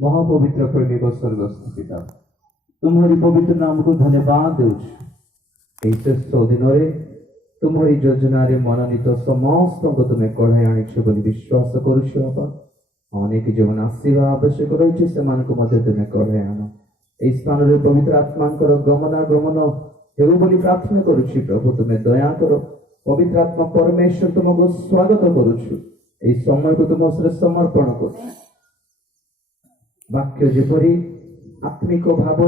महापवित्र प्रेमिक स्वर्गस्थ पिता तुम्हारी पवित्र नाम को धन्यवाद देउछु। श्रेष्ठ दिन तुम्हारी योजना मनोनीत समस्त को तुम्हें कढ़ाई आनिछ बोली विश्वास करुछु। बाबा अनेक जो आसवा आवश्यक रही से तुम्हें कढ़ाई आन यही स्थान में पवित्र आत्मा गमनागमन हेउ बोली प्रार्थना करुछि। प्रभु तुम्हें दया करो। पवित्र आत्मा परमेश्वर तुमको स्वागत करुछु। यही समय को तुम समर्पण कर वाक्य जेपरी आत्मिक भाव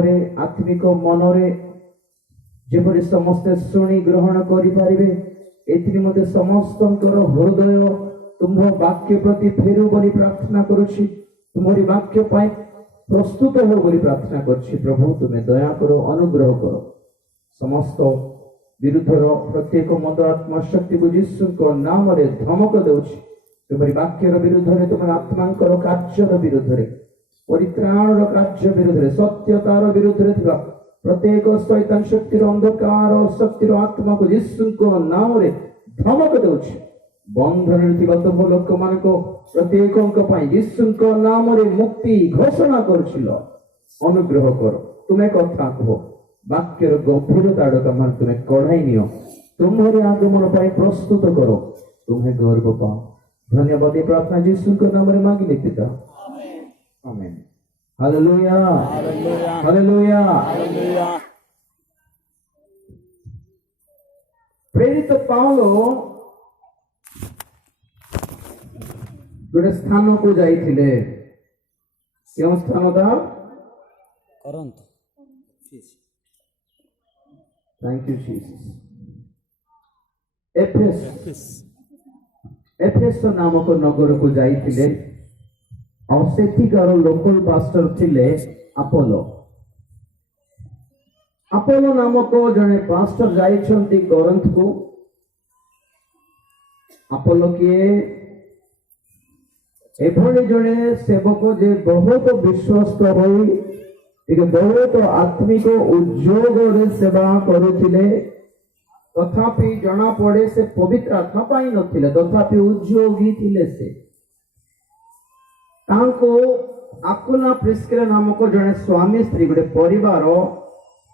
आत्मिक मनरे जेपरी समस्ते शुणी ग्रहण करें एमते समस्त हृदय तुम वाक्य प्रति फेरु बोली प्रार्थना करुछि। तुम्हारी वाक्य पाई प्रस्तुत हो बोली प्रार्थना करुछि। प्रभु तुम्हें दया करो, अनुग्रह करो। समस्त विरुद्धर प्रत्येक मद आत्मा शक्ति को यीशु को नाम रे धमक देउछि। तुम्हारी वाक्यर विरुद्ध रे तुम आत्मांकर कार्यर विरुद्ध रे परित्राण कार्य विरुद्ध सत्यतार विरुद्ध प्रत्येक शैतान शक्ति अंधकार शक्ति आत्मा को यीशु को नाम रे धमक देउछि। बंधन तुम लोक मान प्रत्येक यीशु को नाम रे मुक्ति घोषणा करुछिल। अनुग्रह करो। तुम्हें कथा कहो वाक्यर गभीरता मान तुम्हें कढ़ाई नियो। तुम्हारे आगमन पाई प्रस्तुत करो। तुम्हें गर्व पाओ। धन्यवाद प्रार्थना यीशु के नाम रे मांगी पिता। आमेन। हालेलुया हालेलुया हालेलुया। प्रेरित पाउलो गोटे स्थान को जाइथिले। क्यों स्थान था? करंत। Thank you Jesus. एफेस नामक नगर को जाइथिले और सेठिकार लोकल पास्टर थिले अपोलो। अपोलो नामक जने पास्टर जाइछंती करंत को। अपोलो किए एभली जने सेवक जे बहुत विश्वस्त होई बहुत आत्मिक उद्योग रे सेवा करुथिले। तथापि जना पड़े से पवित्र आत्मा पाई नथिले। तथापि उद्योगी थिले। से तांको आकुला प्रिस्किला नामक जने स्वामी स्त्री गोटे परिवार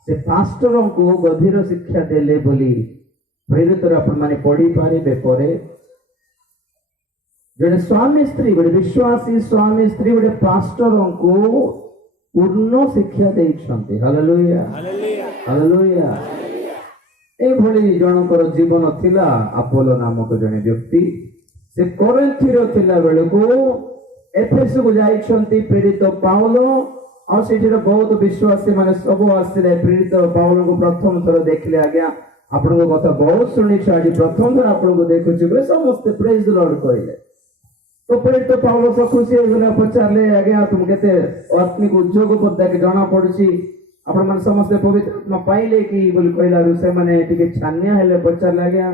से पास्टर को गभीर शिक्षा देले बोली प्रेरित अपन माने पढ़ी पारिबे। परे जने स्वामी स्त्री गोटे विश्वासी स्वामी स्त्री गोटे पास्टर को पूर्ण शिक्षा देइछन्ते। Hallelujah hallelujah. ए भली जनकर जीवन थिला। अपोलो नामक जने व्यक्ति से कोरिन्थीर थिला बेले को एफेस को जाइछन्ती प्रेरित पाउलो और सेठीर बहुत विश्वासी माने सब आसिले। प्रेरित पाउलो को प्रथम थर देखले आज्ञा आपन को कथा बहुत सुनि छ। आज प्रथम थर आपन को देखुछि बे समस्त प्रेज द लॉर्ड कहले। तो प्रेरित पाउलो से खुशी होगला। पचारले आज्ञा तुम केते आत्मिक उद्योग पद के जाना पड़छि आपण मन समस्त पवित्र आत्मा पाइले कि बोल कहला। से माने टिके छान्या हेले पचारले आज्ञा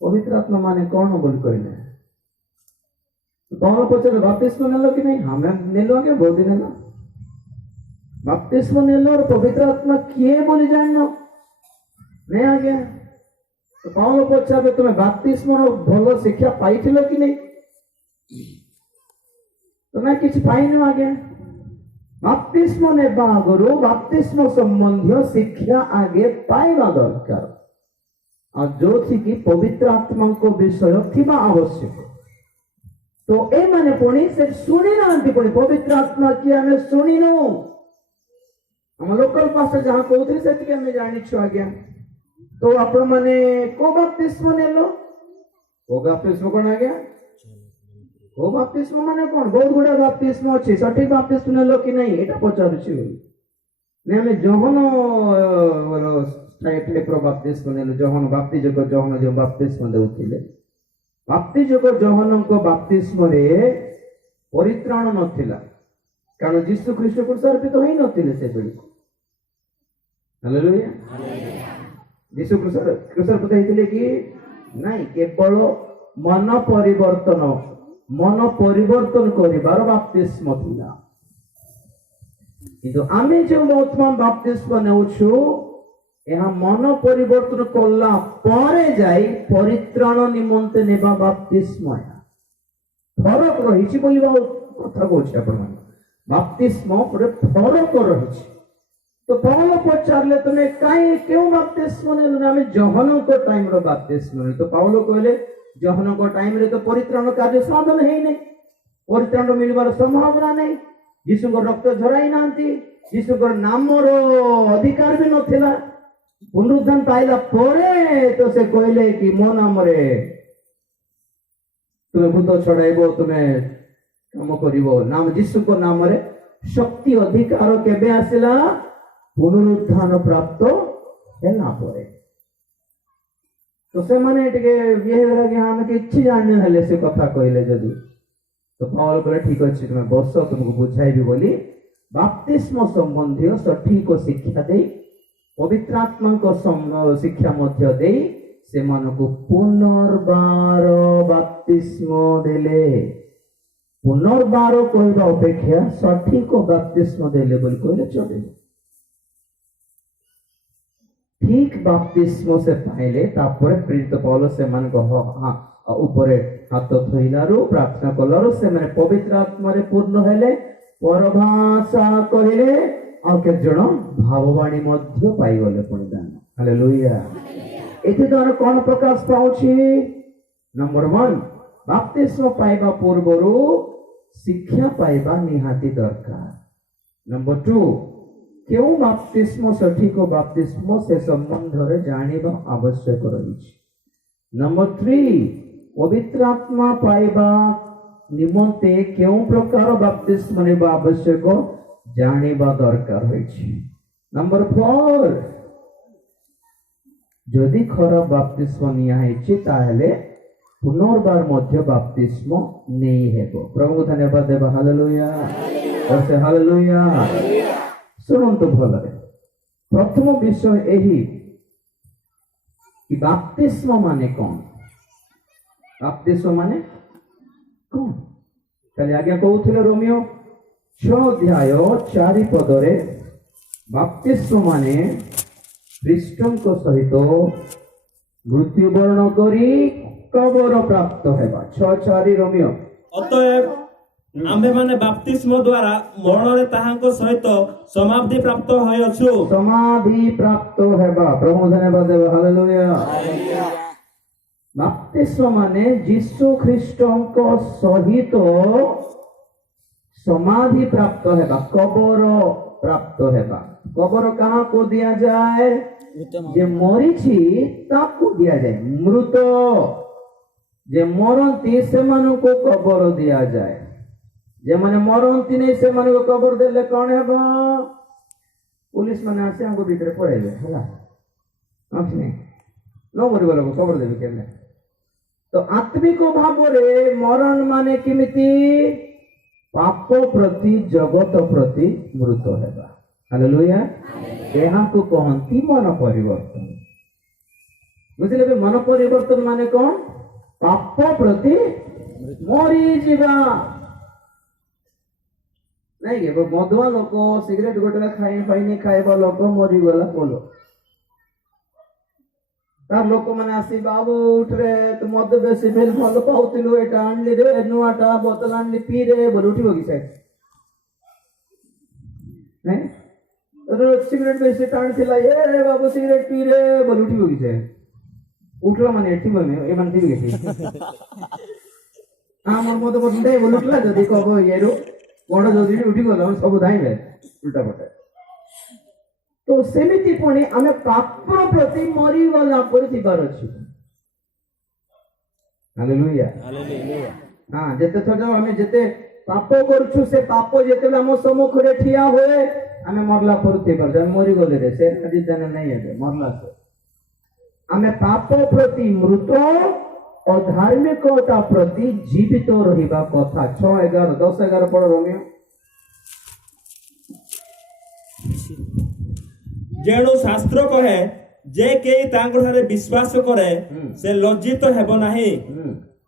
पवित्र आत्मा माने कोन बोल कहले। पाउलो पचारले बपतिस्मा नेलो कि नहीं? हमें नेलो आज्ञा बहुत दिन नेलो बपतिस्मा नेलो और पवित्र आत्मा किए बोली जाननो नहीं आज्ञा। तो पाउलो पचारले तुमे बपतिस्मा भलो शिक्षा पाइथिलो कि नहीं? तुम्हें किसी पाइन आगे बपतिस्मा नेबा आगरो बपतिस्मा संबंधी शिक्षा आगे पाइबा दरकार और जो थी कि पवित्र आत्मा को विषय थिबा आवश्यक। तो ए माने पुणी से सुनी नांती पुणी पवित्र आत्मा की हमें सुनी नो हम लोकल पास्टर जहां कहते से कि हमें जानी छु आज्ञा। तो आपण माने को बपतिस्मा नेलो को बपतिस्मा कोन आज्ञा? वो बपतिस्मा माने कौन? बहुत गुड़ा बपतिस्मा अछि। सठिक बपतिस्मा नेलो कि नहीं एटा पचारुछि ने हमें जोहन टाइप रो बपतिस्मा नेलो। जोहन बाप्तिजक जोहन जो बपतिस्मा देउथिले बाप्तिजक जोहन को बपतिस्मा रे परित्राण नथिला कारण यीशु ख्रीष्ट को सर्पित होई नथिले से बेली। हालेलुया। यीशु ख्रीष्ट सर्पित हेतिले कि नहीं केवल मन परिवर्तन करिबार बपतिस्मा थिला। किंतु आमे जो वर्तमान बपतिस्मा नेउछु यह मन परिवर्तन कला परे जाई परित्राण निमंते नेबा बपतिस्मा फरक रही बोली कथा कहूँ। बाप्तिस्म पर फरक रही। तो पौल पचारे तुम्हें कहीं क्यों बाप्तिस्म ने आम जहन को टाइम रो बाप्तिस्म ने। तो पौल कहले जहन को टाइम रे तो परित्राण कार्य साधन है नहीं, परित्राण मिलवार संभावना नहीं। यीशु को रक्त झराई ना, यीशु को नाम अधिकार भी नथिला। पुनरुत्थान पाइला परे तो से कहले कि मो नाम रे तुम्हें भूत छड़ाइबो, तुम्हें काम करिबो। नाम यीशु को नाम रे शक्ति अधिकार केबे आसिला? पुनरुत्थान प्राप्त हैला परे। तो से माने टिके ये कि हम किछि जानने हले से कथा कहले जदी तो पौल कहले ठीक अछि तुम बस तुमको बुझाइबी बोली बाप्तिस्म संबंधी सठिक शिक्षा दे पवित्र आत्मा को शिक्षा मध्य दे से मन को पुनर्बार बाप्तिस्म देले। पुनर्बार कहबा अपेक्षा सठिक बाप्तिस्म देले बोली कहले चले। ठीक बाप्तिस्म से पाइले तापर प्रेरित पौल से मन को ऊपर हाथ थोइलारू प्रार्थना कलारू से मैंने पवित्र आत्मा रे पूर्ण हेले, परभाषा कहले और के जण भाववाणी मध्य पाई गले पुणिदान। हालेलुया। एथि द्वारा कोन प्रकाश पाउछि? नंबर 1 बाप्तिस्म पाइबा पूर्वरु शिक्षा पाइबा निहाती दरकार। नंबर 2 क्यों बाप्तिस्म सठिक बाप्तिस्म से संबंध रे जानिबा आवश्यक रही। नंबर 3 पवित्र आत्मा पाइबा निमंते क्यों प्रकार बाप्तिस्म नेबा आवश्यक जानिबा दरकार होइछि। नंबर 4 जदि खराब बाप्तिस्म निया हेछि ताहेले पुनर्बार मध्य बाप्तिस्म नहीं हेबो। प्रभु धन्यवाद देबा। हालेलुया। और से हालेलुया। सुनंतु भलरे प्रथम विषय यही कि बाप्तिस्म माने कौन? बाप्तिस्म माने कौन? कल आगे कहूले रोमियो 6 अध्याय 4 पदरे बाप्तिस्म माने ख्रीष्टଙ୍କ सहित मृत्युवरण करी कबर प्राप्त हेबा। 6:4 रोमियो। अतएव आम्भे माने बाप्तिस्म द्वारा मरण रे ताहांको सहित समाधि प्राप्त होयछु। समाधि प्राप्त हेबा। प्रभु धन्यवाद देबा। हालेलुया। बाप्तिस्म माने यीशु ख्रीष्टଙ୍କ सहित समाधि प्राप्त हेबा, कबर प्राप्त हेबा। कबर कहाँ को दिया जाए? जे मरीछि ताकू दिया जाए। मृत जे मरंती से को कबर दिया जाए। जे माने मरंती नहीं से को कबर देले कौन हेबा? पुलिस माने आसे हमको भीतर पड़ेबे हला आंख नहीं नो मरि वाला को कबर देबे केने। तो आत्मिक भाव रे मरण माने किमिति? पाप प्रति जगत प्रति मृत हेबा। हालेलुया। यहाँ को कहती मन परिवर्तन। बुझले? मन परिवर्तन माने कौन? पाप प्रति मरी जीवा नहीं के मधुआ लोक सिगरेट गोटे खाई फाइनी खाइबा लोक मरी गला बोलो तार लोक माने आसी बाबू उठ रे तो मद बेसी फेल भल पाउतिलु एटा आणली रे नुआटा बोतल आणली पी रे बोल उठिबो कि से नहीं तो सिगरेट बेसी टाण थिला ए रे बाबू सिगरेट पी रे बोल उठिबो कि से उठला माने एठी माने ए मान दिबे कि हमर मद बंदे बोल उठला जदी कहबो येरो कोण जदी उठी गला सब धाइले उल्टा पटे। तो सेमिति पुणी आमे पाप प्रति मरी गला पर थिबार अछि। हालेलुया। हालेलुया। हां जेते थोड़ा हमें जेते पाप करछु से पाप जेते हम सम्मुख रे ठिया होए आमे मरला पर थिबार जन मरी गले रे से कदी जन नहीं है मरला से आमे पाप प्रति मृत और धार्मिकता प्रति जीवित रहिबा कथा। 6 11 10 11 पढ़ रोमियो। जेणु शास्त्र कहे जे केई तांगठारे विश्वास करे से लज्जित हेबो नाही,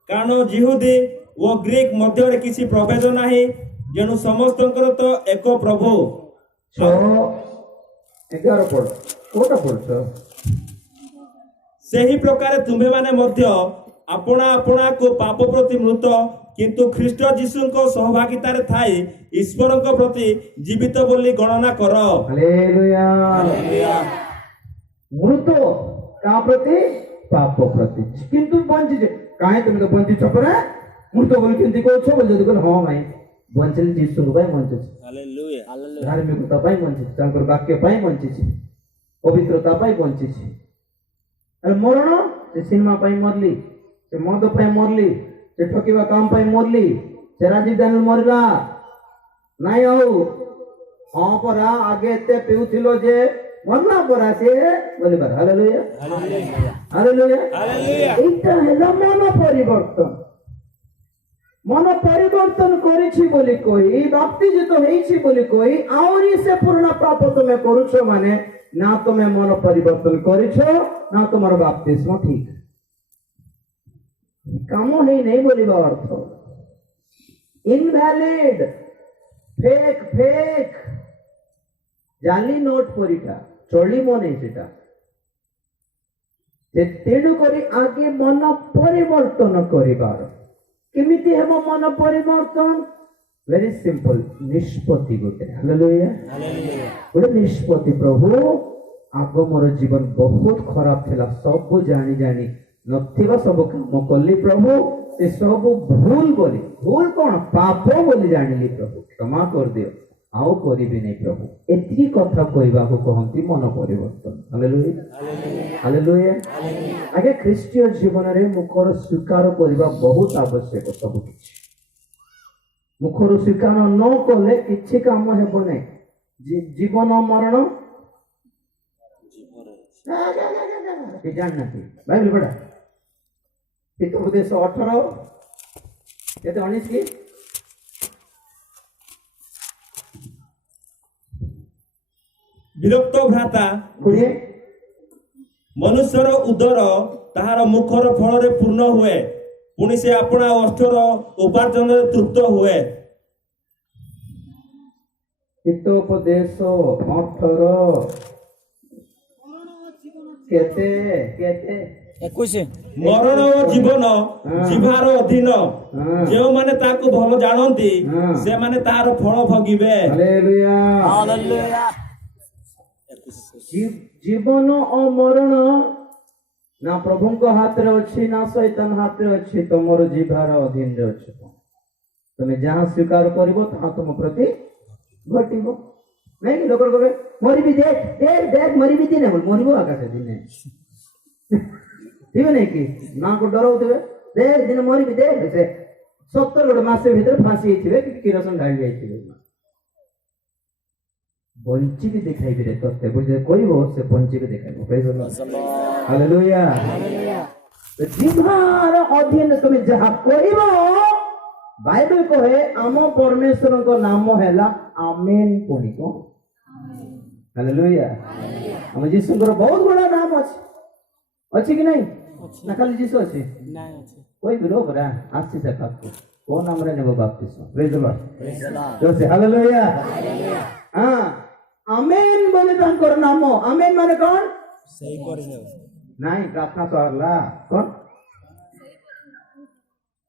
कारण जिहुदी ओ ग्रीक मध्य रे किछि प्रभेद नाही, जेणु समस्तंकर तो एक प्रभु। 6 11 पढ़ कोटा पढ़छ। सेही प्रकार तुम्हे माने मध्य अपना अपना को पाप प्रति मृत किंतु ख्रीष्ट जीशुଙ୍କ सहभागिताରେ ଥାଇ ଈଶ୍ୱରଙ୍କ ପ୍ରତି ଜୀବିତ ବୋଲି ଗଣନା କର। हालेलुया मृत का प्रति पाप प्रति किंतु बंचिचे काहे तुम तो बंचिछ परा मृत बोल केंति कहछ बोल जदी कहल हां भाई बंचल जीसु भाई बंचिछ हालेलुया धार्मिकता पाई बंचिछ तांकर वाक्य पाई बंचिछ पवित्रता पाई बंचिछ अरे मरण से सिनेमा पाई मरली से मद पाई मरली से ठकिबा काम पाई मरली से राजीव दानल मरला नाइ हो हां परा आगे ते पिउथिलो जे मरना परा से बोले बार हालेलुया हालेलुया हालेलुया এইটা হলো मन परिवर्तन करिछि बोली कोई बाप्तिजित हेछि बोली कोई आउरी से पूर्ण पाप तुमे करूछो माने ना तुमे मन परिवर्तन करिछो ना तुमर बाप्तिस्म ठीक काम है नहीं बोलिबा अर्थ इनवैलिड फेक फेक जाली नोट परिटा चलिबो नहीं सेटा तेणु करी आगे मन परिवर्तन करिबार केमिति हेबो मन परिवर्तन वेरी सिंपल निष्पत्ति गोटे हालेलुया गोटे निष्पत्ति प्रभु आग मोर जीवन बहुत खराब थिला सब जानी जानी नथिबा सब काम कली प्रभु से सब भूल बोली भूल कौन पाप बोली जानिली प्रभु क्षमा कर दियो आउ करिबि नै प्रभु एती कथा कहबा को कहंती मन परिवर्तन हालेलुया हालेलुया आगे ख्रीष्टीय जीवन रे मुखर स्वीकार करबा बहुत आवश्यक सब किछि मुखर स्वीकार न कले किछि काम हेबो नै जीवन मरण के जानना थी बाइबल पढ़ा हितोपदेश 18 केते 19 की विरक्त भ्राता कोई मनुष्यर उदर ताहार मुखर फल पूर्ण हुए पुणी से अपना अर्थर उपार्जन तृप्त हुए हितोपदेश 18 केते केते 21 मरण और जीवन जीवार अधीन जो माने ताकू भल जानती से माने तार फल भोगिबे हालेलुया हालेलुया जीवन और मरण ना प्रभु को हाथ रे अछि ना शैतान हाथ रे अछि तमरो जीवार अधीन रे अछि तमे जहां स्वीकार करिवो ता तुम प्रति घटिबो नहीं कि लोक कहबे मरि भी देख देख देख मरि भी दिने बोल मरिबो आकाश दिने ठीक नहीं कि ना को डराउतबे देख दिन मरि भी देख से 70 गोटे मासे भीतर फांसी हेथिबे कि किरोसिन ढाली जाइथिबे बंची भी दिखाई दे तोते बुझे कोई वो से बंची भी दिखाई प्रेज द लॉर्ड हालेलुया तो जीवार अधीन तुम जहां कहिबो बाइबल कहे आम परमेश्वर को नाम हैला आमेन कोनी को हालेलुया हम यीशु को बहुत बड़ा नाम अछि कि नहीं ना खाली यीशु अछि नहीं अच्छे कोई भी लोग रा आसी से काको कौन नाम रे नेबो बाप्तिस्म प्रेज द लॉर्ड तो से हालेलुया हां आमेन बोले तांकर नाम आमेन माने कौन सही कर दे नहीं प्रार्थना सरला कौन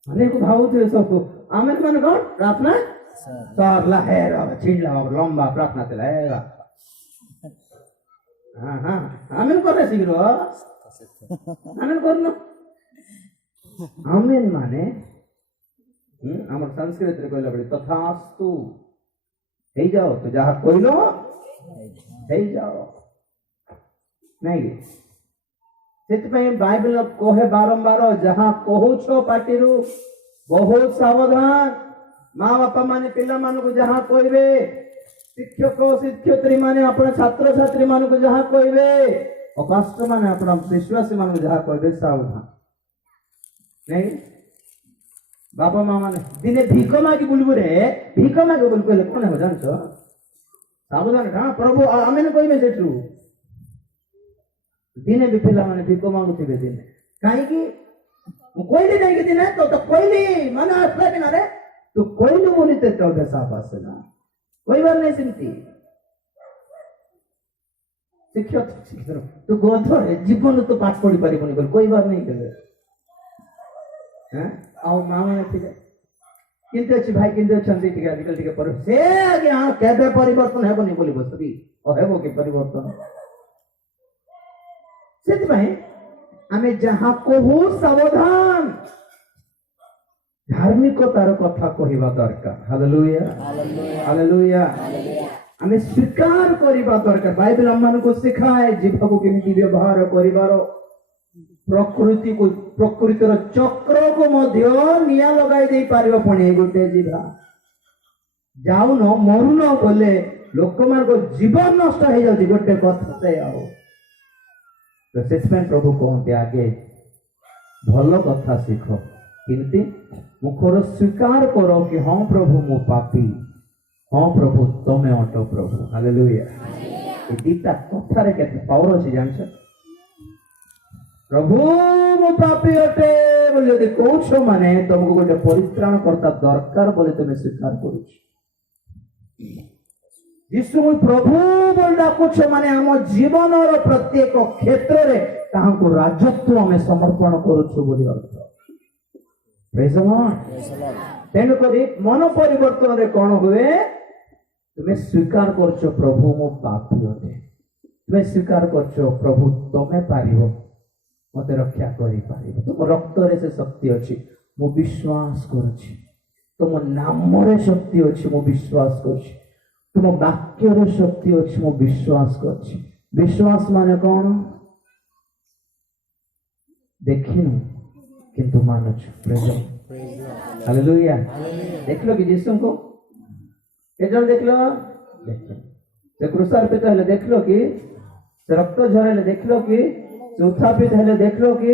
माने को भावुत सब आमेन माने कौन प्रार्थना सरला है रा छिला लंबा प्रार्थना चला है हां हां आमेन करे शीघ्र आमेन करनो आमेन माने हमर संस्कृत रे कहला बड़ी तथास्तु हे जाओ तो जहां कहलो हे जाओ नहीं सेतपई बाइबल कहे बारंबार जहां कहूछो पाटिरु बहुत सावधान माँ बापा माने पिला मान को जहां कहबे शिक्षक शिक्षयित्री माने अपना छात्र छात्री मान को जहां कहबे और पास्टर माने अपना विश्वासी मान को जहां कहबे सावधान नहीं बापा माँ माने दिने भीख मागी बोलबो रे भीख मागी बोल कहले कोन हो जानछो सावधान हां प्रभु आमेन कहबे सेठु दिने भी पिला माने भीख मांगुथिबे दिने काहे कि कोइली नहीं कि दिने तो कोइली माने आस्था बिना रे तो कोइली बोलिते तो साफ आसना कोई बार नहीं सुनती शिक्षक तू गोधर जीवन तो पाठ पढ़ी पारिबनी कोई बार नहीं करे हैं आओ मां माने थिले किंतु अच्छी भाई किंतु अच्छी टिके आजिकल टिके पर से आगे हाँ केबे परिवर्तन हेबनी बोली बसबी और हेबो कि परिवर्तन सेति भाई आमे जहाँ कहू सावधान धार्मिकतार कथा कहवा दरकार हालेलुया हालेलुया आमे स्वीकार करिबा दरकार बाइबल हमनको सिखाए जीव को केमिति व्यवहार करिवार प्रकृति को प्रकृतिर चक्र को मध्य निया लगाई दे पारिबो पुणी गोटे जीवा जाऊ न मरु न बोले लोक मार्ग जीवन नष्ट हो जाଉଛି गोटे कथा से आओ तो सेसमें प्रभु कहते आगे भल कथा शिख किंतु मुखर स्वीकार करो कि हाँ प्रभु मु पापी हाँ प्रभु तमे अट प्रभु हालेलुया ये दीटा कथारे केते पावर अछि जानछ प्रभु मु पापी अटे बोले यदि कहछ माने तुमको गोटे परित्राण करता दरकार बोले तुम स्वीकार करूछ यीशु प्रभु बोल डाकुछ माने हम जीवन और प्रत्येक क्षेत्र रे ताहाको राजत्व हमें समर्पण करूछ बोली अर्थ प्रेज द लॉर्ड तेनु करी मन परिवर्तन रे कोन हुए तुमे स्वीकार करछ प्रभु मो पापी अटे तुमे स्वीकार करछ प्रभु तमे पारिबो मते रक्षा करि पारिबो तुम रक्त रे से शक्ति अछि मो विश्वास करछि तुम नाम रे शक्ति अछि मो विश्वास करछि तुम वाक्य रे शक्ति अछि मो विश्वास करछि विश्वास माने कोन देखिनु किंतु मानछ प्रेज हालेलुया देखलो कि यीशु को केजन देखलो से क्रूसार्पित हेले देखलो कि से रक्त झरेले देखलो कि से उत्थापित हेले देखलो कि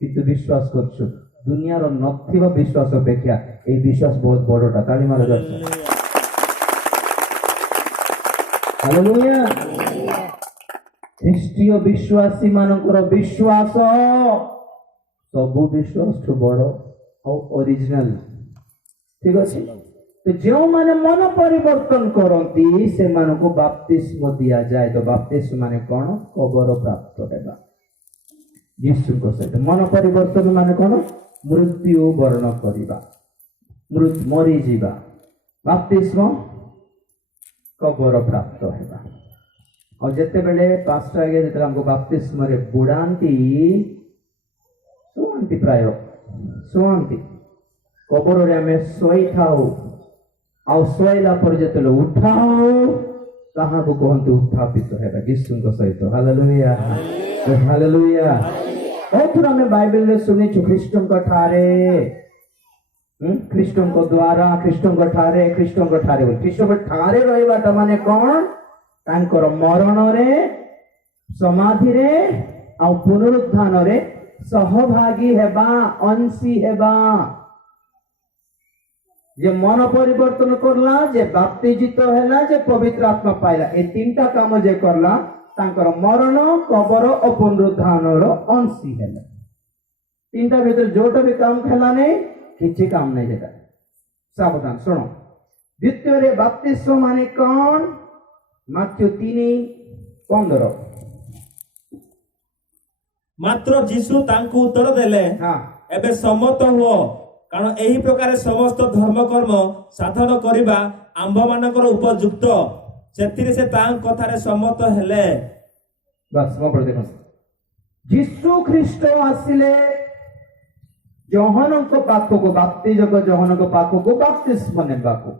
किंतु विश्वास करछ दुनिया रो नथिबा विश्वास अपेक्षा ए विश्वास बहुत बड़टा ताली मारो दर्शक हालेलुया ख्रीष्टीय विश्वासी मानकर विश्वास सब विश्वास ठू बड़ और ओरिजिनल ठीक अछि तो जो माने मन परिवर्तन करती से मान को बपतिस्म दिया जाए तो बपतिस्म माने कौन कबर प्राप्त हेबा यीशु को सहित मन परिवर्तन माने कौन मृत्यु वर्ण करिबा मरी जीवा बपतिस्म कबर प्राप्त हेबा और जेते बेले पास्टर आगे जेते हमको बपतिस्म रे बुडांती सुवंती प्राय सुवंती कबर रे हमें सोई थाओ आ सोईला पर जेते उठाओ कहाँ को कहते उत्थापित हेबा यीशु को सहित हालेलुया हालेलुया और थोड़ा मैं बाइबल रे सुनी छु ख्रीष्टन को ठारे ख्रीष्टन को द्वारा ख्रीष्टन को ठारे ख्रीष्टन को ठारे रहिबाटा माने कोन तांकर मरण रे समाधि रे आ पुनरुत्थान रे सहभागी हेबा अंशी हेबा जे मन परिवर्तन करला जे बाप्तिजित हैला जे पवित्र आत्मा पाइला ए तीनटा काम जे करला तांकर मरण कबर और पुनरुत्थान रो अंशी हैला तीनटा भीतर जोटा भी काम खेला नहीं किछि काम नहीं देता सावधान सुनो द्वितीय रे बपतिस्म माने कौन मत्ती 3:15 मात्र जीशु तांको उत्तर देले हां एबे सम्मत हो कारण एही प्रकार समस्त धर्म कर्म साधन करिबा आंभ मानकर उपयुक्त सेतिरे से तांक कथारे सम्मत हेले बस मो पर देखो यीशु ख्रीष्ट आसिले जोहन को पाखो को बाप्तिज को जोहन को पाखो को बपतिस्म नेबा को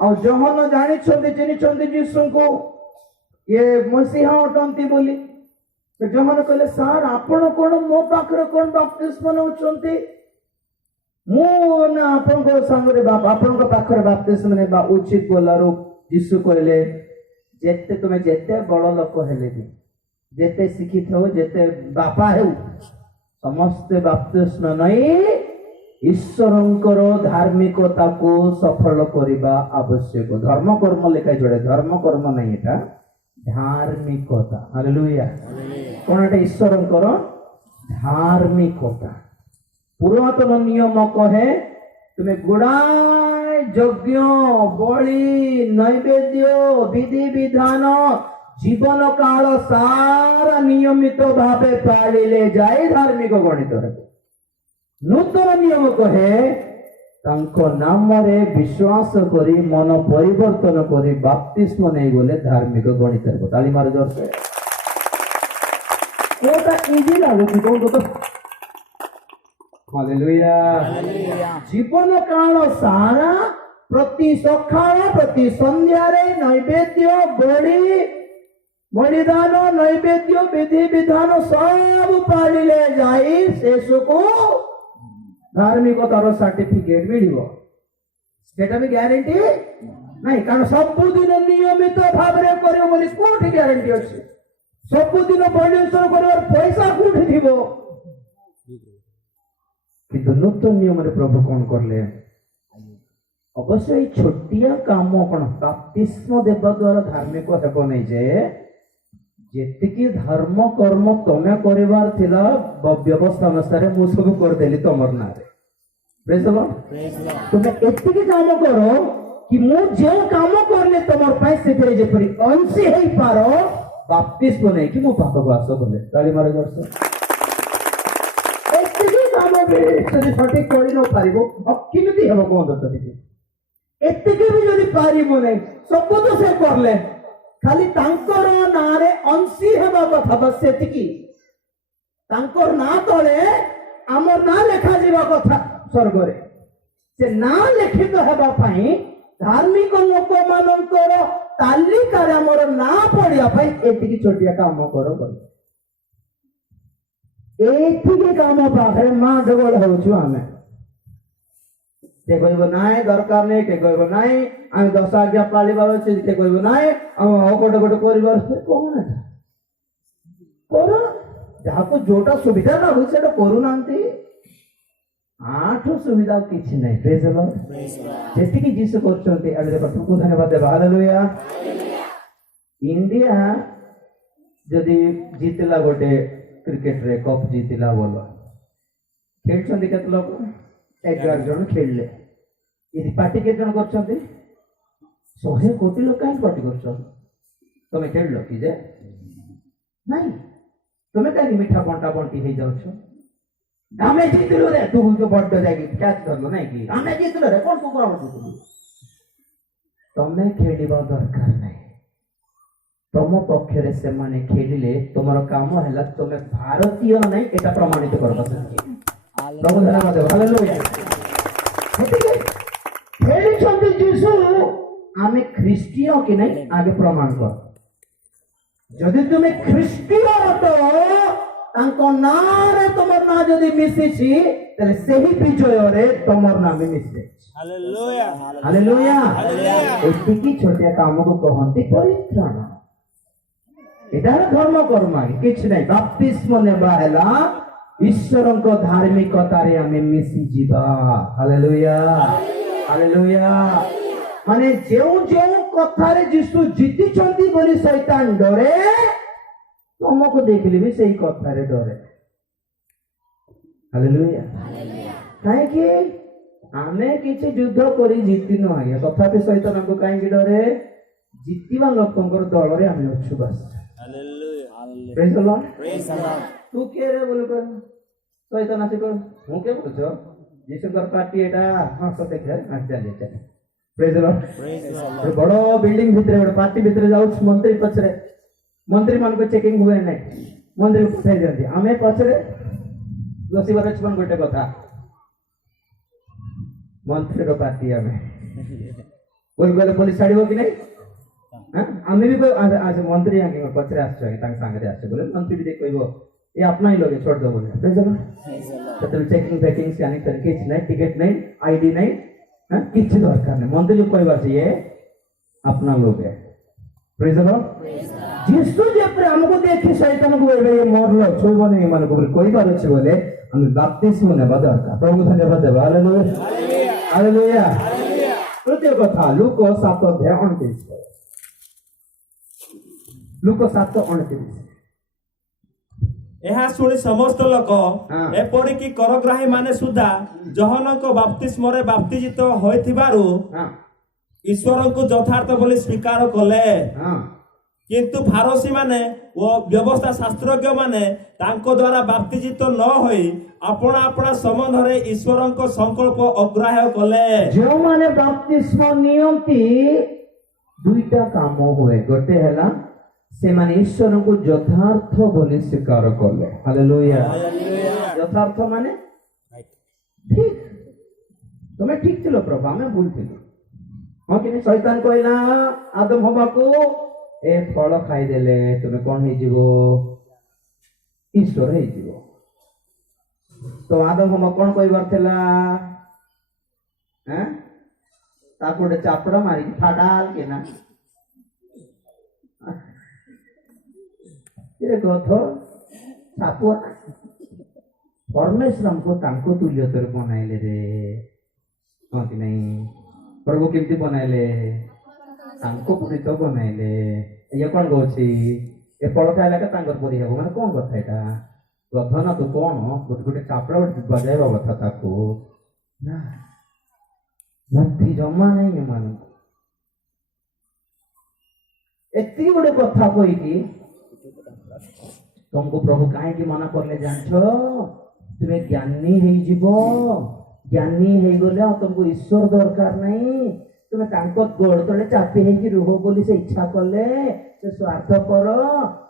और जोहन जानि छथि जिनि छथि यीशु को ये मसीहा अटंती बोली तो जोहन कहले सर आपण कोन मो पाखरे कोन बपतिस्म न छथि मो ना आपण को संगरे बाप आपण को पाखरे बपतिस्म नेबा उचित बोलारो यीशु कहले जेते तुमे जेते बड़ लोक हेले भी जेते शिक्षित हो जेते बापा हेउ समस्ते बपतिस्म नहीं ईश्वरंकर धार्मिकता को सफल करिबा आवश्यक धर्म कर्म लेखा जोड़े धर्म कर्म नहीं एटा धार्मिकता हालेलुया कोन एटा ईश्वरंकर धार्मिकता पुरातन नियम कहे तुमे गुड़ाय यज्ञ बलि नैवेद्य विधि विधान जीवन काल सारा नियमित भावे पालिले जाए धार्मिक गणित है नूतन नियम कहे ତାଙ୍କ ନାମରେ ବିଶ୍ୱାସ କରି ମନ ପରିବର୍ତ୍ତନ କରି ବାପ୍ତିସ୍ମ ନେଇଗଲେ ଧାର୍ମିକ ଗଣିତ ହେବ। ତାଳି ମାର ଜୋରସେ। କୋଉଟା ଇଜି ଲାଗୁଛି କୋଉଟା ତ? ହାଲେଲୁୟା। ଜୀବନ କାଳ ସାରା ପ୍ରତି ସକାଳ ପ୍ରତି ସନ୍ଧ୍ୟାରେ ନୈବେଦ୍ୟ ବଳିଦାନ ନୈବେଦ୍ୟ ବିଧି ବିଧାନ ସବୁ ପାଳିଲେ ଯାଇ ଶେଷକୁ ଧାର୍ମିକତାର ସାର୍ଟିଫିକେଟ ମିଳିବ। ସେଟା ବି ଗ୍ୟାରେଣ୍ଟି ନାହିଁ, କାରଣ ସବୁଦିନ ନିୟମିତ ଭାବରେ କରିବ ବୋଲି କୋଉଠି ଗ୍ୟାରେଣ୍ଟି ଅଛି? ସବୁଦିନ ପରିଶ୍ରମ କରିବାର ପଇସା କୋଉଠି ଥିବ? କିନ୍ତୁ ନୂତନ ନିୟମରେ ପ୍ରଭୁ କଣ କଲେ? ଅବଶ୍ୟ ଏଇ ଛୋଟିଆ କାମ କଣ ବାପ୍ତିସ୍ମ ଦେବା ଦ୍ୱାରା ଧାର୍ମିକ ହେବ ନାହିଁ ଯେ ଯେତିକି ଧର୍ମ କର୍ମ ତମେ କରିବାର ଥିଲା ବ୍ୟବସ୍ଥା ଅନୁସାରେ ମୁଁ ସବୁ କରିଦେଲି ତମର ନାଁରେ। ତୁମେ ଏତିକି କାମ କର କି ମୁଁ ଯେଉଁ କାମ କରିଲି ତମର ପାଇଁ ସେଥିରେ ଯେପରି ଅଂଶୀ ହେଇପାର ବାପ୍ତିସ୍ମ ନେଇକି ମୋ ପାଖକୁ ଆସ ବୋଲେ। ତାଳି ମାର ଜୋରସ। ଏତିକି କାମ ବି ଯଦି ସଠିକ କରି ନ ପାରିବ କେମିତି ହେବ କୁହନ୍ତୁ ତ ଟିକେ? ଏତିକି ବି ଯଦି ପାରିବ ନାହିଁ, ସବୁ ତ ସେ କଲେ, ଖାଲି ତାଙ୍କର ନାଁରେ ଅଂଶୀ ହେବା କଥା ବାସ୍ ସେତିକି। ତାଙ୍କର ନାଁ ତଳେ ଆମର ନାଁ ଲେଖାଯିବା କଥା ସ୍ୱର୍ଗରେ। ସେ ନାଁ ଲିଖିତ ହେବା ପାଇଁ ଧାର୍ମିକ ଲୋକମାନଙ୍କର ତାଲିକାରେ ଆମର ନାଁ ପଡିବା ପାଇଁ ଏତିକି ଛୋଟିଆ କାମ କର ବୋଲି। ଏତିକି କାମ ପାଖରେ ମା ଜଗଳ ହଉଛୁ ଆମେ। କିଏ କହିବ ନାଇଁ ଦରକାର ନାହିଁ, କିଏ କହିବ ନାଇଁ ଆମେ 10 ଆଜ୍ଞା ପାଳିବାର ଅଛି, କିଏ କହିବ ନାଇଁ ଆମେ ଗୋଟେ ଗୋଟେ କରିବାର ଅଛି। କଣ କର, ଯାହାକୁ ଯୋଉଟା ସୁବିଧା ଲାଗୁଛି ସେଟା କରୁନାହାନ୍ତି। ଆଠୁ ସୁବିଧା କିଛି ନାହିଁ। ପ୍ରେଜ୍ ଦ ଲର୍ଡ। ଯେତିକି ଯୀଶୁ କରୁଛନ୍ତି ଆମେ ପ୍ରଭୁଙ୍କୁ ଧନ୍ୟବାଦ ଦେବା। ହାଲେଲୁୟା। ଇଣ୍ଡିଆ ଯଦି ଜିତିଲା ଗୋଟେ କ୍ରିକେଟରେ କପ୍ ଜିତିଲା ଭଲ, ଖେଳୁଛନ୍ତି କେତେ ଲୋକ? 11 ଜଣ ଖେଳିଲେ। ଏଠି ପାର୍ଟି କେତେ ଜଣ କରୁଛନ୍ତି? 100 କୋଟି ଲୋକ କାହିଁକି ପାର୍ଟି କରୁଛନ୍ତି? ତମେ ଖେଳିଲ କି ଯେ ନାଇଁ? ତମେ କାହିଁକି ମିଠା ବଣ୍ଟା ବଣ୍ଟି ହେଇଯାଉଛ? ଆମେ ଜିତିଲୁ ରେ, ତୁ ବଡ ଯାଇକି କ୍ୟାଚ୍ ଧରଲ ନାଇଁ କି? ଆମେ ଜିତିଲୁ ରେ, କଣ ତୁ କଣ ଜିତିଲୁ? ତମେ ଖେଳିବା ଦରକାର ନାହିଁ। ତମ ପକ୍ଷରେ ସେମାନେ ଖେଳିଲେ ତମର କାମ ହେଲା ତମେ ଭାରତୀୟ ନାହିଁ ଏଟା ପ୍ରମାଣିତ କରିବା। ପ୍ରଭୁ ଧନ୍ୟବାଦ। ହାଲେଲୁୟା। ଖେଳିଛନ୍ତି ଯୀଶୁ, ଆମେ ଖ୍ରୀଷ୍ଟିୟ କି ନାହିଁ ଆଗେ ପ୍ରମାଣ କର। ଯଦି ତୁମେ ଖ୍ରୀଷ୍ଟିୟ ତ ତାଙ୍କ ନାଁରେ ତମର ନାଁ ଯଦି ମିଶିଛି ତାହେଲେ ସେହି ବିଜୟରେ ତମର ନାଁ ବି ମିଶିଯାଇଛି। ହାଲେଲୁୟା। ହାଲେଲୁୟା। ଏତିକି ଛୋଟିଆ କାମକୁ କହନ୍ତି ପରିତ୍ରାଣ। ଏଟା ଧର୍ମ କର୍ମ କିଛି ନାହିଁ। ବାପ୍ତିସ୍ମ ନେବା ହେଲା ଈଶ୍ୱରଙ୍କ ଧାର୍ମିକତାରେ ଆମେ ମିଶିଯିବା। ହାଲେଲୁୟା। ହାଲେଲୁୟା। ମାନେ ଯେଉଁ ଯେଉଁ କଥାରେ ଯୀଶୁ ଜିତିଛନ୍ତି ବୋଲି ଶୈତାନ ଡରେ, ତମକୁ ଦେଖିଲେ ବି ସେଇ କଥାରେ ଡରେ। ହାଲେଲୁୟା। କାହିଁକି? ଆମେ କିଛି ଯୁଦ୍ଧ କରି ଜିତିନୁ ଆଜ୍ଞା, ତଥାପି ଶୈତାନକୁ କାହିଁକି ଡରେ? ଜିତିବା ଲୋକଙ୍କର ଦଳରେ ଆମେ ଅଛୁ ବାସ୍। ପ୍ରେଜ୍ ଦ ଲର୍ଡ। ତୁ କିଏ ରେ ବୋଲି କହ, ଶୈତାନ ଆସି କହ ମୁଁ କିଏ କହୁଛ? ଯୀଶୁଙ୍କର ପାର୍ଟି ଏଟା, ହଁ ସତେ ଚାଲି ଚାଲେ। ପ୍ରେଜ୍ ଦ ଲର୍ଡ। ବଡ ବିଲ୍ଡିଂ ଭିତରେ ଗୋଟେ ପାର୍ଟି ଭିତରେ ଯାଉଛି, ମନ୍ତ୍ରୀ ପଛରେ, ମନ୍ତ୍ରୀ ମାନଙ୍କୁ ଚେକିଂ ହୁଏ ନାହିଁ, ମନ୍ତ୍ରୀ ପଠାଇ ଦିଅନ୍ତି। ଆମେ ପଛରେ ବସିବାର ଅଛି। ଗୋଟେ କଥା, ମନ୍ତ୍ରୀର ପାର୍ଟି ଆମେ ବୋଲି କହିଲେ ପୋଲିସ ଛାଡ଼ିବ କି ନାହିଁ? ଆମେ ବି ମନ୍ତ୍ରୀ ପଛରେ ଆସିଛୁ ତାଙ୍କ ସାଙ୍ଗରେ ଆସିଛୁ ବୋଲେ ମନ୍ତ୍ରୀ ବି କହିବ ये अपना ही लोग छोड़ दो बोले। ସେତେବେଳେ ଚେକିଂ ଫେକିଂ ସ୍କାନିଂ କିଛି ନାହିଁ, ଟିକେଟ ନାହିଁ, ଆଇଡି ନାହିଁ, କିଛି ଦରକାର ନାହିଁ। ମନ୍ତ୍ରୀ କହିବାର ଅଛି ଇଏ अपना लोग है। Praise the lord. यीशु जेपरे हमको देखि शैतानକୁ କହିବେ ଏ ମରଲ ଛୁଇବନି ଏମାନଙ୍କୁ ବୋଲି କହିବାର ଅଛି ବୋଲେ ଆମେ ବାପ୍ତିସ୍ମ ନେବା ଦରକାର। ପ୍ରଭୁଙ୍କୁ ଧନ୍ୟବାଦ ଦେବା। ହାଲେଲୁୟା। ହାଲେଲୁୟା। ତୃତୀୟ କଥା, ଲୁକ 7:29। ଲୁକ 7:29। ଏହା ଶୁଣି ସମସ୍ତ ଲୋକ ଏପରିକି କରଗ୍ରାହୀ ମାନେ ସୁଦ୍ଧା ଯୋହନଙ୍କ ବାପ୍ତିସ୍ମରେ ବାପ୍ତିଜିତ ହୋଇଥିବାରୁ ଈଶ୍ୱରଙ୍କୁ ଯଥାର୍ଥ ବୋଲି ସ୍ୱୀକାର କଲେ। କିନ୍ତୁ ଫାରସୀ ମାନେ ଓ ବ୍ୟବସ୍ଥା ଶାସ୍ତ୍ରଜ୍ଞ ମାନେ ତାଙ୍କ ଦ୍ୱାରା ବାପ୍ତିଜିତ ନ ହୋଇ ଆପଣା ଆପଣା ସମ୍ବନ୍ଧରେ ଈଶ୍ୱରଙ୍କ ସଂକଳ୍ପ ଅଗ୍ରାହ୍ୟ କଲେ। ଯେଉଁମାନେ ବାପ୍ତିସ୍ମ ନିଅନ୍ତି ଦୁଇଟା କାମ ହୁଏ। ଗୋଟେ ହେଲା ସେମାନେ ଈଶ୍ୱରଙ୍କୁ ଯଥାର୍ଥ ବୋଲି ସ୍ୱୀକାର କଲେ। ହାଲେଲୁୟା। ଯଥାର୍ଥ ମାନେ ଠିକ, ତମେ ଠିକ ଥିଲ ପ୍ରଭୁ, ଆମେ ଭୁଲ ଥିଲୁ। ହଁ କି ଶୈତାନ କହିଲା ଆଦମ ହବାକୁ ଏ ଫଳ ଖାଇଦେଲେ ତୁମେ କଣ ହେଇଯିବ? ଈଶ୍ୱର ହେଇଯିବ। ତ ଆଦମ ହବା କଣ କହିବାର ଥିଲା? ତାକୁ ଗୋଟେ ଚାପଡ଼ା ମାରିକି ଫାଟାଲ କିନା ଗଧ ସାପୁଆ। परमेश्वर हमको तांको तुल्यतर बनाइले रे, हाँ कि नहीं? प्रभु केमती बनाइले? तांको परी तो बनाइले। ये कौन कहछि ए फल खाइला के तांकर परी हेबो माने कोन कथा एटा? गध ना तू कोन गोटे गोटे चापड़ा बजाइबा कथा ताको ना, बुद्धि जमा नहीं है मान। एति गोटे कथा कहि कि तुमको प्रभु काहे की मना करले जानछो? तुम्हें ज्ञानी है जीव, ज्ञानी है गले तुमको ईश्वर दरकार नहीं। तुम्हें तांको गोड़ तले चापी है कि रुह बोली से इच्छा कले, से स्वार्थपर,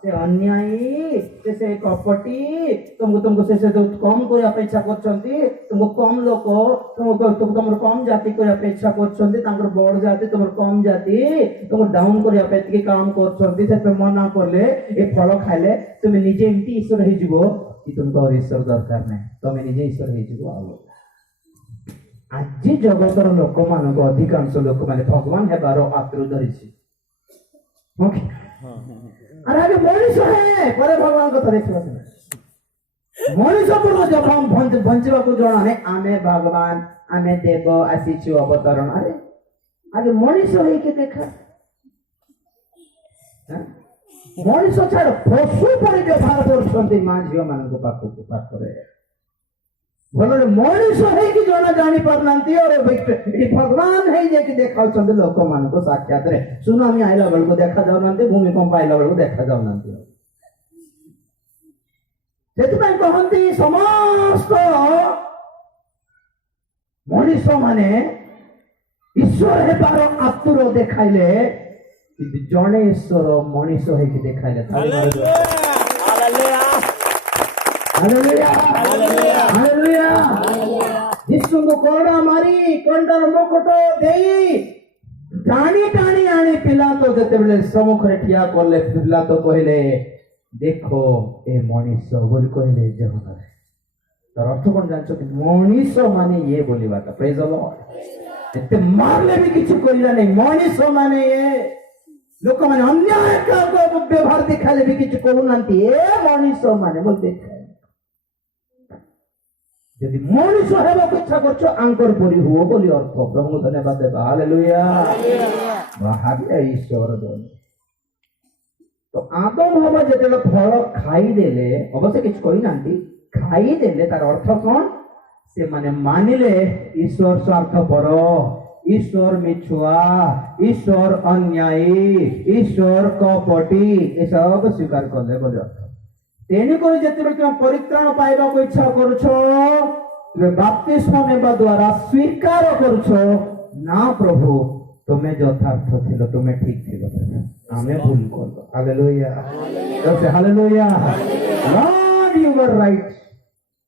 से अन्यायी, से कपटी, तुमको से कम कोई अपेक्षा करछंती, तुमको कम लोक, तुमको तुमर कम जाति कोई अपेक्षा करछंती, तांकर बड़ जाति तुमर कम जाति, तुमको डाउन कोई अपेक्षा के काम करछंती, से पे मना करले ए फल खाइले तुम्हें निजे एमती ईश्वर हे जीवो कि तुमको और ईश्वर दरकार नहीं, तुम्हें निजे ईश्वर हे जीवो। आज जगतर लोक मान अधिकांश लोक माने भगवान हेबार आतुर धरिछि। अरे आगे मनीष है पर भगवान कथा देखिबा ना, मनीष पूर्ण जब हम बंचवा को जणा है आमे भगवान आमे देव आसीछु अवतरण। अरे आगे मनीष है के देखा, मनीष छाड़ पशु पर व्यवहार करछंती मां झियो मान को पाखरे भले मनीष है कि जना जानी पारनांती और भगवान है जे कि देखाउछंती लोक मान को साक्षात रे। सुनामी आइला बेल को देखा जाउनांती, भूमिकंप आइला बेल को देखा जाउनांती। सेतुपाई कहंती समस्त मनीष माने ईश्वर हेबार आतुर देखाइले कि जणे ईश्वर मनीष है कि देखाइले। हालेलुया हालेलुया हालेलुया। यीशु को कोड़ा मारी कंडर मुकुट देई टाणी टाणी आनी पिलातो जेतेबेले सम्मुखरे ठिया करले, पिलातो कहले देखो ए मनीष बोली कहले जहन तार अर्थ कोन जानछो कि मनीष माने ये बोली बात। Praise the Lord. एते मारले भी किछ करिला नहीं, मनीष माने ये लोक माने अन्याय का व्यवहार दिखाले भी किछ कहू नांती ए मनीष माने बोल देख। यदि मनुष्य हेबाक इच्छा करछो आंकर परि हुओ बोली अर्थ। प्रभु धन्यवाद देबा। हालेलुया भाग्य ईश्वर दन। तो आदम हवा जेतेले फल खाई देले, अवश्य किछ कहि नांती, खाई देले तार अर्थ कोन? से माने मानिले ईश्वर स्वार्थपर, ईश्वर मिछुआ, ईश्वर अन्यायी, ईश्वर कपटी, ए सब स्वीकार करले बोली अर्थ। तेणुकर जेतेबेले तुम परित्राण पाइबा को इच्छा करुछो, तुम बाप्तिस्म नेबा द्वारा स्वीकार करुछो ना प्रभु तुम्हें यथार्थ थिलो, तुम्हें ठीक थिलो, आमे भूल करलो। Hallelujah hallelujah. Lord you were right.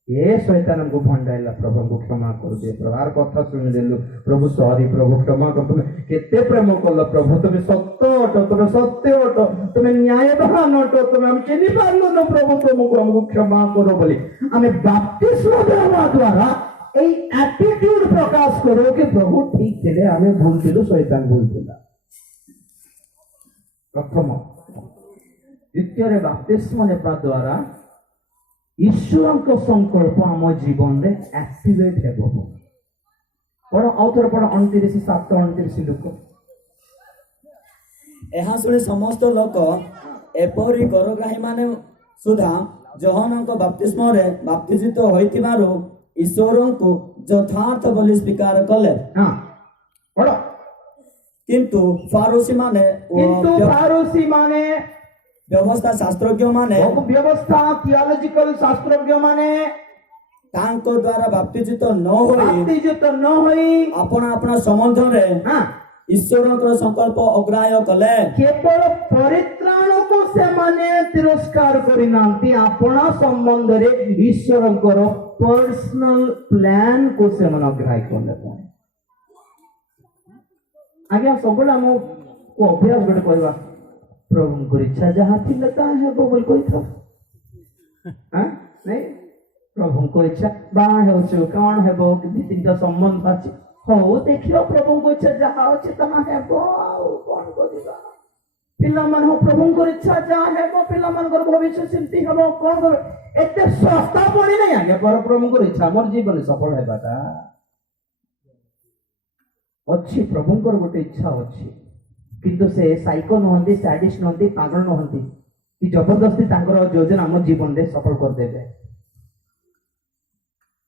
ये शैतान हमको भंडाइला, प्रभु हमको क्षमा कर दे। प्रभु आर कथा सुन देलु, प्रभु सॉरी, प्रभु क्षमा कर। तुम्हें केते प्रेम करलो प्रभु, तुम्हें सत्य अट, तुम्हें सत्य अट, तुम्हें न्यायवान अट, तुम्हें हम चिन्हि पारलु न प्रभु, तुमको हमको क्षमा करो बोली आमे बाप्तिस्म देवा द्वारा ए एटीट्यूड प्रकाश करो कि प्रभु ठीक थिले, आमे भूल थिलु, शैतान भूल थिला। प्रथम द्वितीय रे बाप्तिस्म नेबा द्वारा ईश्वर को संकल्प आम जीवन में एक्टिवेट हेबो। पढ़ आउथर पढ़ 29 7 29 लोक। ଏହା ଶୁଣି ସମସ୍ତ ଲୋକ ଏପରି କରଗ୍ରାହୀ ମାନେ ସୁଦ୍ଧା ଯୋହାନଙ୍କ ବାପ୍ତିସ୍ମରେ ବାପ୍ତିଜିତ ହୋଇଥିବାରୁ ଈଶ୍ୱରଙ୍କୁ ଯଥାର୍ଥ ବୋଲି ସ୍ୱୀକାର କଲେ। हाँ पढ़। କିନ୍ତୁ ଫାରୁସୀ ମାନେ व्यवस्था शास्त्रज्ञ माने व्यवस्था थियोलॉजिकल शास्त्रज्ञ माने तांको द्वारा बाप्तिजित न होई बाप्तिजित न होई आपण आपण संबंध रे हाँ ईश्वरଙ୍କର संकल्प अग्राह्य कले केवल परित्राण को से माने तिरस्कार करिनांती आपना संबंध रे ईश्वरଙ୍କର पर्सनल प्लान को से मन अग्राह्य करले आज्ञा सबला मो को अभ्यास गड करबा प्रभुଙ୍କ इच्छा जहाँ थिले ता हेबो बोल कोइ था हां नहीं प्रभुଙ୍କ इच्छा बा हेउछु कोन हेबो कि तीनटा संबंध अछि हो देखियो प्रभुଙ୍କ इच्छा जहाँ अछि तहाँ हेबो कोन करिबा पिला मन हो प्रभुଙ୍କ इच्छा जहाँ हेबो पिला मनकर भविष्य सिद्धि हेबो कोन कर एते सस्ता पड़ी नहीं आगे पर प्रभुଙ୍କ इच्छा मोर जीवन सफल हेबाटा अच्छी प्रभुଙ୍କର गोटे इच्छा अच्छी किंतु से साइको नहंती सैडिस्ट नहंती पागल नहंती कि जबरदस्ती तांकर योजना हम जीवन रे सफल कर देबे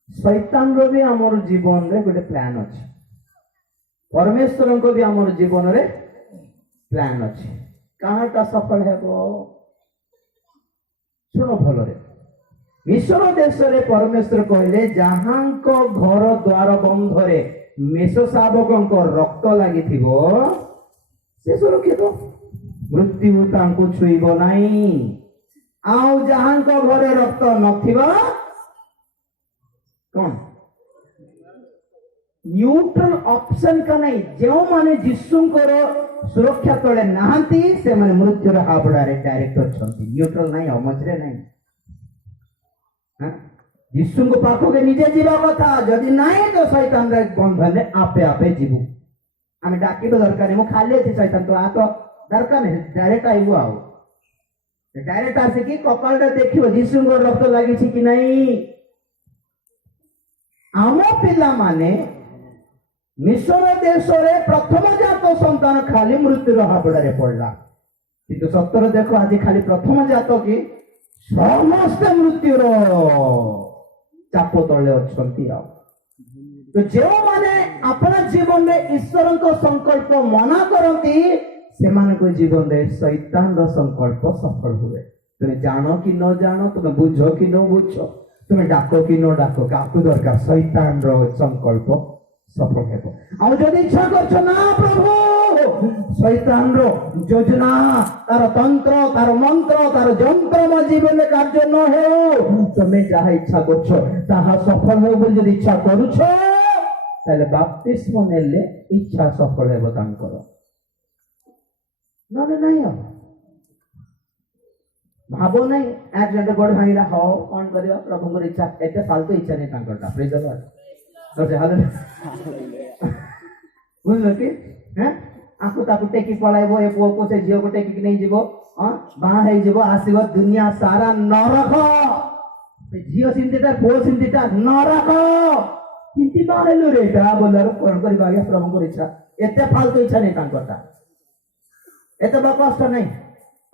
शैतान रो भी हमर जीवन रे गोटे प्लान अछि परमेश्वर को भी हमर जीवन रे प्लान अछि कहाटा सफल हेबो सुनो भल रे मिश्र देश रे परमेश्वर कहले जहां को घर द्वार बंध रे मेष शावक रक्त लगी से सुरक्षित मृत्यु तांको छुईब नहीं आउ जहां को घरे रक्त नथिबा कौन न्यूट्रल ऑप्शन का नहीं जो माने जिसुंकर सुरक्षा तले नहांती से माने मृत्युर हाबड़ा रे डायरेक्ट अछंती न्यूट्रल नहीं मझरे नहीं हां जिसु को पाखो के निजे जीवा कथा जदि नहीं तो शैतान रे बंधन आपे आपे जीवु आमे डाकिबो दरकार मु खाली अछि शैतान तो आ तो दरकार नहीं डायरेक्ट आइबो आउ डायरेक्ट आसे कि कपाल रे देखियो जिसु को रक्त लागि छि कि नहीं आम पिला माने मिश्र देश रे प्रथम जात संतान खाली मृत्युर हाबड़ा रे पड़ला किंतु सत्तर देखो आज खाली प्रथम जात की समस्त मृत्युर चाप तले अच्छी तो जो माने अपना जीवन में ईश्वर को संकल्प मना करती से मान को जीवन में शैतान रो संकल्प सफल हुए तुम्हें जानो कि न जानो तुम्हें बुझो कि न बुझो तुम्हें डाको कि न डाको काकु दरकार शैतान रो संकल्प सफल हेबो आ जदि इच्छा करछो ना प्रभु शैतान रो योजना तार तंत्र तार मंत्र तार यंत्र म जीवन में कार्य न हो तुम्हें जहा इच्छा करछो ताहा सफल हो बोल जदि इच्छा करूछो ताले बाप्तिस्म नेले इच्छा सफल हेबो तांकर नले नहीं हो भाबो नहीं एक्सीडेंट गोड़ भांगिला हो कोन करियो प्रभुଙ୍କର इच्छा एते फालतू इच्छा नहीं तांकरटा प्रेज द लॉर्ड तो से हालेलुया बुझलो कि हैं आकु ताकु टेकी पळाइबो ए पुओ को से झियो को टेकी नहीं जीवो हां बा हे जीवो आसीबो दुनिया सारा नरक से झियो सिंतीटा पुओ सिंतीटा नरक किंती बाहेलु रेटा बोलर कोन करि बागे प्रभुଙ୍କର इच्छा एते फालतू इच्छा नहीं तांकरटा एते बा कष्ट नहीं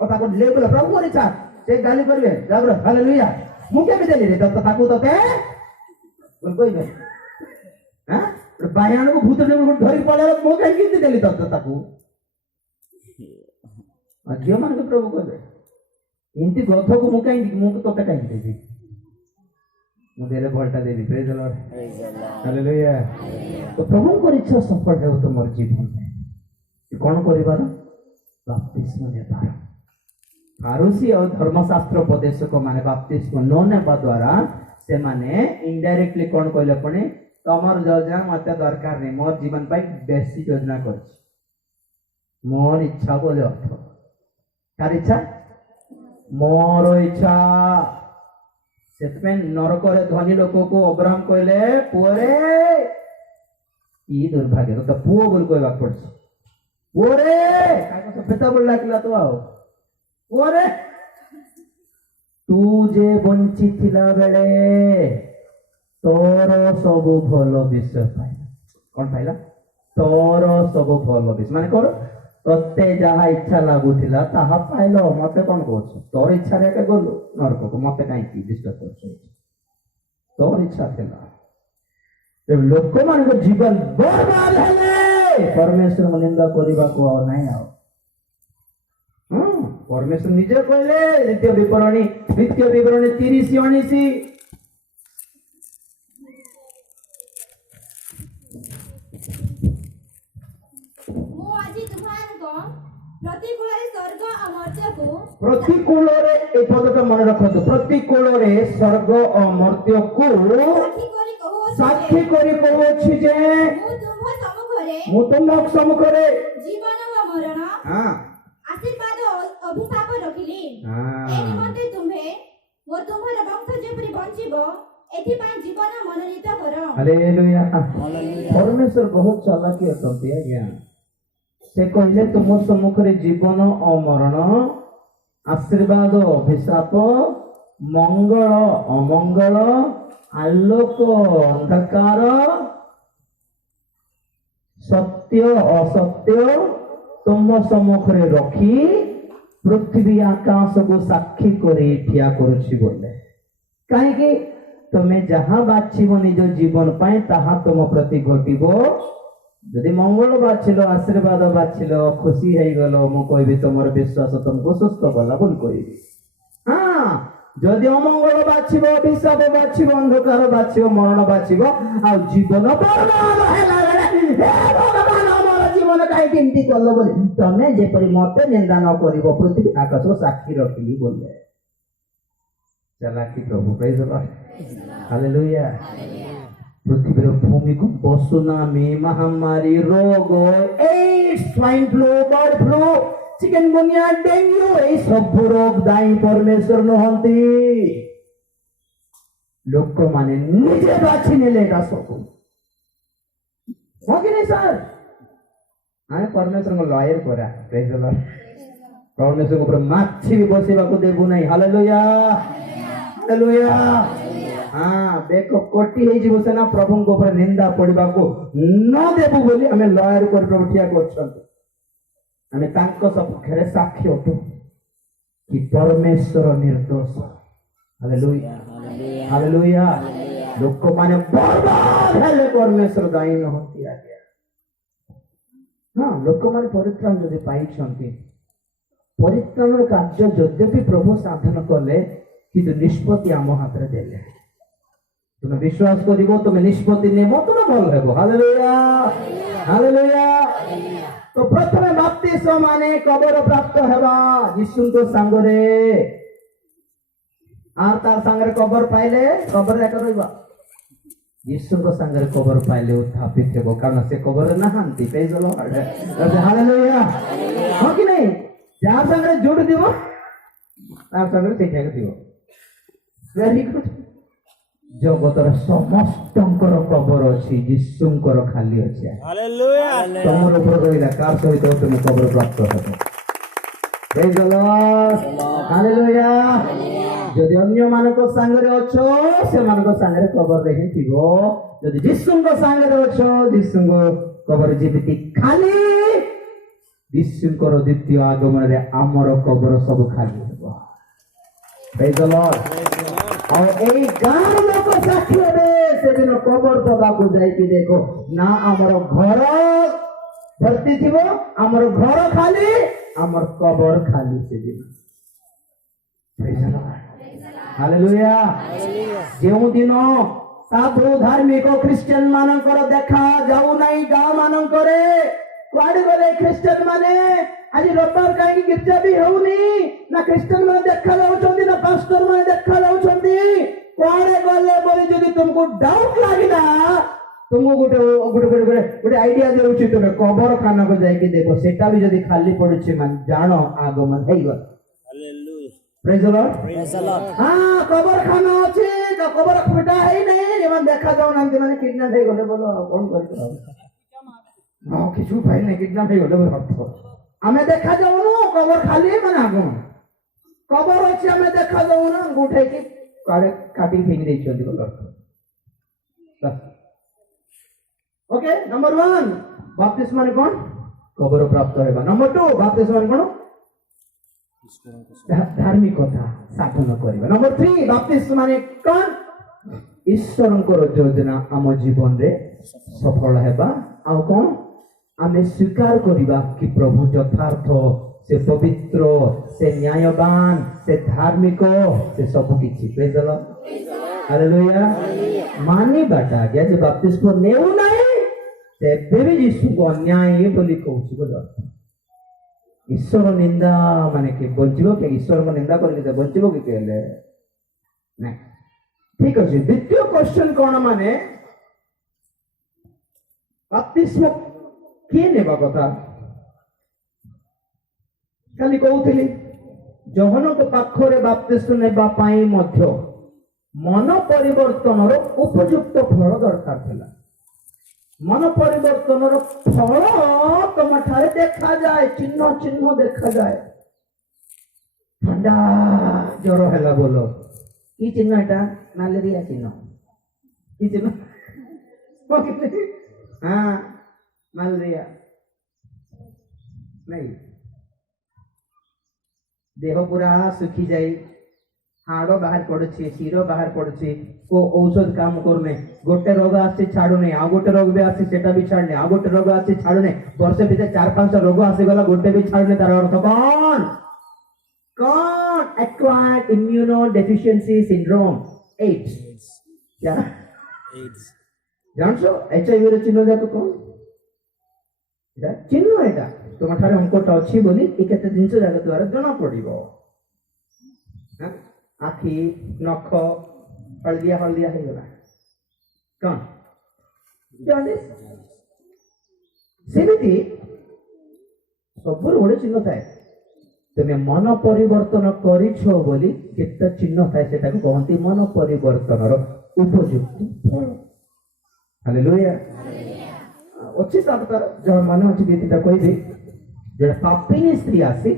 ओ ताकु लेबल प्रभुଙ୍କର इच्छा से गाली करबे जाबरो हालेलुया मुके भी देली रे तो ताकु तो ते बोल कोई बे हां बायान को भूत ने धरी पड़े मो कहीं किंती देली तो ताकु अजियो मान के प्रभु कहबे इंती गथ को मु कहीं मु तो ते कहीं देबी मु देले भलटा देबी प्रेज द लॉर्ड हालेलुया तो प्रभुଙ୍କର इच्छा सफल हेउ तुमर जीवन में कोन करिबार बाप्तिस्म नेबार फारूसी और धर्मशास्त्र उपदेशक माने बाप्तिस्म न नेबा द्वारा से माने इनडायरेक्टली कोन कहले पने तमर योजना मते दरकार नहीं मोर जीवन पाई बेसी योजना करछि मोर इच्छा बोले अर्थ कार इच्छा मोर इच्छा सेतमें नरक रे धनी लोक को अब्राहम कहले पुरे ई दुर्भाग्य तो पुओ बोल कहबा पड़छि पुरे काको से बेटा बोल लागला तो आओ पुरे तू जे बंची थिला बेले तोर सब भल विषय पाइला कौन पाइला तोर सब भल विषय माने कर तते जहा इच्छा लागुथिला ताहा पाइलो मते कोन कहछ तोर इच्छा रे के गलो नरक को मते काई की डिस्टर्ब करछ तोर इच्छा थिला जब लोक मान को जीवन बर्बाद हेले परमेश्वर को निंदा करिबा को और नहीं आओ परमेश्वर निजे कहले द्वितीय विवरणी 30:19 ମୁଁ ଆଜି ତୁମମାନଙ୍କ ପ୍ରତିକୂଳରେ ସ୍ୱର୍ଗ ଆଉ ମର୍ତ୍ତ୍ୟକୁ ପ୍ରତିକୂଳରେ ଏ ପଦଟା ମନେ ରଖନ୍ତୁ ପ୍ରତିକୂଳରେ ସ୍ୱର୍ଗ ଓ ମର୍ତ୍ତ୍ୟକୁ ସାକ୍ଷୀ କରି କହୁଅଛି ଯେ ମୁଁ ତୁମ ସମ୍ମୁଖରେ ଜୀବନ ଓ ମରଣ ଆଶୀର୍ବାଦ ଓ ଅଭିଶାପ ରଖିଲି ଏ ନିମନ୍ତେ ତୁମ୍ଭେ ଓ ତୁମ୍ଭର ବଂଶ ଯେପରି ବଞ୍ଚିବ ଏଥିପାଇଁ ଜୀବନ ମନୋନୀତ କର। ହାଲେଲୁୟା। परमेश्वर बहुत ଚାଲାକି ଅଛନ୍ତି ଆଜ୍ଞା। ସେ କହିଲେ ତୁମ ସମ୍ମୁଖରେ ଜୀବନ ଓ ମରଣ ଆଶୀର୍ବାଦ ଅଭିଶାପ ମଙ୍ଗଳ ଅମଙ୍ଗଳ ଆଲୋକ ଅନ୍ଧକାର ସତ୍ୟ ଅସତ୍ୟ ତୁମ ସମ୍ମୁଖରେ ରଖି ପୃଥିବୀ ଆକାଶକୁ ସାକ୍ଷୀ କରି ଠିଆ କରୁଛି ବୋଲେ କାହିଁକି ତୁମେ ଯାହା ବାଛିବ ନିଜ ଜୀବନ ପାଇଁ ତାହା ତୁମ ପ୍ରତି ଘଟିବ। ଯଦି ମଙ୍ଗଳ ବାଛିଲ ଆଶୀର୍ବାଦ ବାଛିଲ ଖୁସି ହେଇଗଲ ମୁଁ କହିବି ତମର ବିଶ୍ୱାସ ତମକୁ ସୁସ୍ଥ କଲା ବୋଲି କହିବି। ଯଦି ଅମଙ୍ଗଳ ବାଛିବ ଅଭିଶାପ ବାଛିବ ଅନ୍ଧକାର ବାଛିବ ମରଣ ବାଛିବ ଆଉ ଜୀବନ ବର୍ବାଦ ହେଲା ବେଳେ ଭଗବାନ ଆମର ଜୀବନ କାହିଁକି ଏମିତି କଲ ବୋଲି ତମେ ଯେପରି ମତେ ନିନ୍ଦା ନ କରିବ ପୃଥିବୀ ଆକାଶକୁ ସାକ୍ଷୀ ରଖିଲି ବୋଲେ ଚାଲାକି ପ୍ରଭୁ ପ୍ରେଜ୍ ଦ ଲର୍ଡ ହାଲେଲୁୟା। ପୃଥିବୀର ଭୂମିକମ୍ପ ସୁନାମି ମହାମାରୀ ରୋଗ AIDS swine flu bird flu chikungunya dengue এই ସବୁ ରୋଗ ଦାୟୀ ପରମେଶ୍ୱର ନୁହନ୍ତି ଲୋକମାନେ ନିଜେ ବାଛି ନେଲେ ଏଟା ସବୁ ହଁ କି ନାହିଁ ସାର୍ ଆମେ ପରମେଶ୍ୱରଙ୍କ ଲୟର ପରା ପ୍ରେଜ୍ ଦ ଲର୍ଡ ପରମେଶ୍ୱରଙ୍କ ଉପରେ ମାଛି ବି ବସିବାକୁ ଦେବୁ ନାହିଁ ହାଲେଲୁୟା ହାଲେଲୁୟା। ବେକ କଟି ହେଇଯିବ ସେନା ପ୍ରଭୁଙ୍କ ଉପରେ ନିନ୍ଦା ପଡିବାକୁ ନ ଦେବୁ ବୋଲି ଆମେ ଲୟର କରି ପ୍ରଭୁ ଠିଆ କରୁଛନ୍ତି। ଆମେ ତାଙ୍କ ସପକ୍ଷରେ ସାକ୍ଷୀ ଅଟୁ କି ପରମେଶ୍ୱର ନିର୍ଦ୍ଦୋଷ ହାଲେଲୁୟା ହାଲେଲୁୟା। ଲୋକମାନେ ବର୍ବାଦ ହେଲେ ପରମେଶ୍ୱର ଦାୟୀ ନୁହନ୍ତି ଆଜ୍ଞା। ଲୋକମାନେ ପରିତ୍ରାଣ ଯଦି ପାଇଛନ୍ତି ପରିତ୍ରାଣର କାର୍ଯ୍ୟ ଯଦ୍ୟପି ପ୍ରଭୁ ସାଧନ କଲେ କିନ୍ତୁ ନିଷ୍ପତ୍ତି ଆମ ହାତରେ ଦେଲେ ତୁମେ ବିଶ୍ୱାସ କରିବ ତୁମେ ନିଷ୍ପତ୍ତି ନେବ ତୁମେ ଭଲ ହେବ ହାଲେଲୁୟା ହାଲେଲୁୟା। ତ ପ୍ରଥମେ ବାପ୍ତିସ୍ମ ମାନେ କବର ପ୍ରାପ୍ତ ହେବା ଯୀଶୁଙ୍କ ସାଙ୍ଗରେ আর তার সাଙ୍ଗରେ কবর পাইলে কবরে একা রইবা ଯୀଶୁଙ୍କ ସାଙ୍ଗରେ କବର ପାଇଲେ ଉତ୍ଥାପିତ ହେବ କାରଣ ସେ କବରରେ ନାହାନ୍ତି ପ୍ରେଜ୍ ଦ ଲର୍ଡ ହାଲେଲୁୟା। ହଁ କି ନାହିଁ ଯାହା ସାଙ୍ଗରେ ଯୋଡି ଥିବ ତାର ସାଙ୍ଗରେ ସେଇଠାକୁ ଥିବ ଭେରି ଗୁଡ୍। ଜଗତର ସମସ୍ତଙ୍କର କବର ଅଛି ଯୀଶୁଙ୍କର ଖାଲି ଅଛି ତମର ଉପରେ ରହିଲା କାହାର ସହିତ ତୁମେ କବର ପ୍ରାପ୍ତ ହେବ ପ୍ରେଜ୍ ଦ ଲର୍ଡ ହାଲେଲୁୟା। ଯଦି ଅନ୍ୟମାନଙ୍କ ସାଙ୍ଗରେ ଅଛ ସେମାନଙ୍କ ସାଙ୍ଗରେ କବରରେ ହିଁ ଥିବ ଯଦି ଯୀଶୁଙ୍କ ସାଙ୍ଗରେ ଅଛ ଯୀଶୁଙ୍କ କବର ଯେମିତି ଖାଲି ଯୀଶୁଙ୍କର ଦ୍ୱିତୀୟ ଆଗମନରେ ଆମର କବର ସବୁ ଖାଲି ହେବ ପ୍ରେଜ୍ ଦ ଲର୍ଡ। ଆଉ ଏଇ ଗାଁର ଲୋକ ସାକ୍ଷୀ ହେବେ ସେଦିନ କବର ଦବାକୁ ଯାଇକି ଦେଖ ନା ଆମର ଘର ଭର୍ତ୍ତି ଥିବ ଆମର ଘର ଖାଲି ଆମର କବର ଖାଲି ସେଦିନ ପ୍ରେଜ୍ ଦ ଲର୍ଡ ହାଲେଲୁୟା। ଯେଉଁ ଦିନ ସାଧୁ ଧାର୍ମିକ ଖ୍ରୀଷ୍ଟିଆନ ମାନଙ୍କର ଦେଖା ଯାଉନାହିଁ ଗାଁ ମାନଙ୍କରେ କୁଆଡେ ଗଲେ ଖ୍ରୀଷ୍ଟିଆନ ମାନେ ଆଜି ରବିବାର କାହିଁକି ଗୀର୍ଜା ବି ହଉନି ନା ଖ୍ରୀଷ୍ଟିଆନ ମାନେ ଦେଖା ଯାଉଛନ୍ତି ନା ପାଷ୍ଟର ମାନେ ଦେଖା ଯାଉଛନ୍ତି କୁଆଡେ ଗଲେ ବୋଲି ଯଦି ତୁମକୁ ଡାଉଟ ଲାଗିଲା ତୁମକୁ ଗୋଟେ ଆଇଡିଆ ଦେଉଛି ତୁମେ କବର ଖାନାକୁ ଯାଇକି ଦେଖ ସେଟା ବି ଯଦି ଖାଲି ପଡୁଛି ମାନେ ଜାଣ ଆଗମନ ହେଇଗଲା ପ୍ରେଜ୍ ଦ ଲର୍ଡ। କବର ଖାନା ଅଛି କବର ଫିଟା ହେଇନାହିଁ ଏମାନେ ଦେଖା ଯାଉନାହାନ୍ତି ମାନେ କିଡନାପ ହେଇଗଲେ ବୋଲ କଣ କରିବ কিছু ভাই না কিডন্যাপ হয়ে গেল অর্থ আমি দেখা যাবো না কবর খালি মানে আগুন কবর আছে আমি দেখা যাবো না উঠাইকি কাটি ফিঙ্গি দিয়েছি বলে অর্থ ওকে नंबर 1 বাপ্তিস্ম মানে কোন কবর প্রাপ্ত হেবা नंबर 2 বাপ্তিস্ম মানে কোন ধার্মিকতা সাধন করিবা नंबर 3 বাপ্তিস্ম মানে কোন ଈଶ୍ୱରଙ୍କର ଯୋଜନା ଆମ ଜୀବନରେ ସଫଳ ହେବା ଆଉ କଣ ଆମେ ସ୍ୱୀକାର କରିବା କି ପ୍ରଭୁ ଯଥାର୍ଥ से पवित्र, से न्यायवान, से धार्मिक, से सब किछि। Praise the Lord, hallelujah. मानी बाटा गया जे बपतिस्मा नेउ नाही तेबे भी यीशु को अन्याय बोली कहउछि बोल। ईश्वर निंदा माने कि बंचिबो के ईश्वर को निंदा करके से बंचिबो कि कहले नहीं। ठीक अछि। द्वितीय क्वेश्चन कोन माने बपतिस्मा किए नेबा कथा खाली कहूली जहन को पाखरे बपतिस्मा नेबा पाई मध्य मन परिवर्तन उपयुक्त फल दरकार थिला। मन परिवर्तन फल तुम ठारे देखा जाए, चिन्ह चिन्ह देखा जाए। ठंडा ज्वर है बोलो कि चिन्ह एटा मलेरिया चिन्ह कि चिन्ह हाँ मलेरिया नहीं। देह पूरा सुखी जाए, हाड़ बाहर पड़े, शिर बाहर पड़े, को औषध काम करने गोटे रोग आसी छाड़ुने आ गोटे रोग भी आसी सेटा भी छाड़ने आ गोटे रोग आसी छाड़ुने वर्ष भीतर 4-5 रोग आसीगला गोटे भी छाड़ने। तार अर्थ कौन कौन acquired immuno deficiency syndrome AIDS क्या जानছো एचआईवी रे चिन्ह जाक कौन चिन्ह एटा तुम ठारे अंकटा अछि बोली ए केते जिंस जाक द्वारा जना पड़िबो। आखि नख हलदिया हलदिया हो गला कौन जॉन्डिस सेमिति सब गोटे चिन्ह थाए। तुम मन परिवर्तन करिछो बोली केते चिन्ह थाए सेटा को कहंती मन परिवर्तनर उपयुक्त फल। हालेलुया अच्छी साधतार जहाँ मन अच्छी दीटा कहबी जो पापिनी स्त्री आसी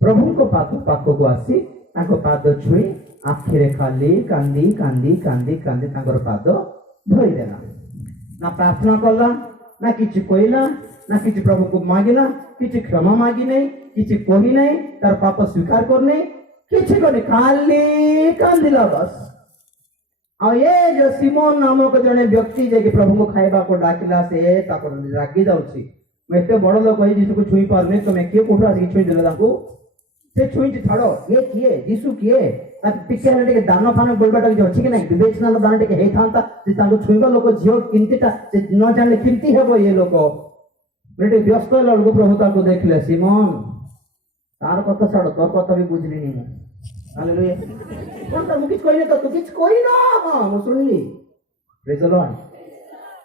प्रभु को पाख को आसी पाद छुई आखिरे खाली कांदी कांदी कांदी कांदी पाद धोईदेला। ना प्रार्थना कला ना किसी कहला ना किसी प्रभु को मागिला किसी क्षमा मागी नहीं किसी कही नहीं तार पाप स्वीकार करने किसी को नहीं खाली कांदिला बस। और ये जो सिमोन नामक जने व्यक्ति जे प्रभु को खाइबा को डाकिला से रागी जाउछि एते बड़ लोक है जीसु को छुई पारने तुम किए कोठा आसी छुई देला ताको से छुई छाड़ो ये किए जीसु किए टिके टिके दान फान बोलबाटा कि अछि कि नहीं विवेचना दान टिके हे थांता जे ताको छुईबा लोक झियो किंतिटा से न जानले किंति हेबो ये लोक बेटे व्यस्त लोक प्रभु ताको देखले सिमोन तार कथा छाड़ तोर कथा भी बुझली नहीं मु। हालेलुया कोन त मुकिस कइले त तू किछ कइ न हां मु सुनली। Praise the Lord.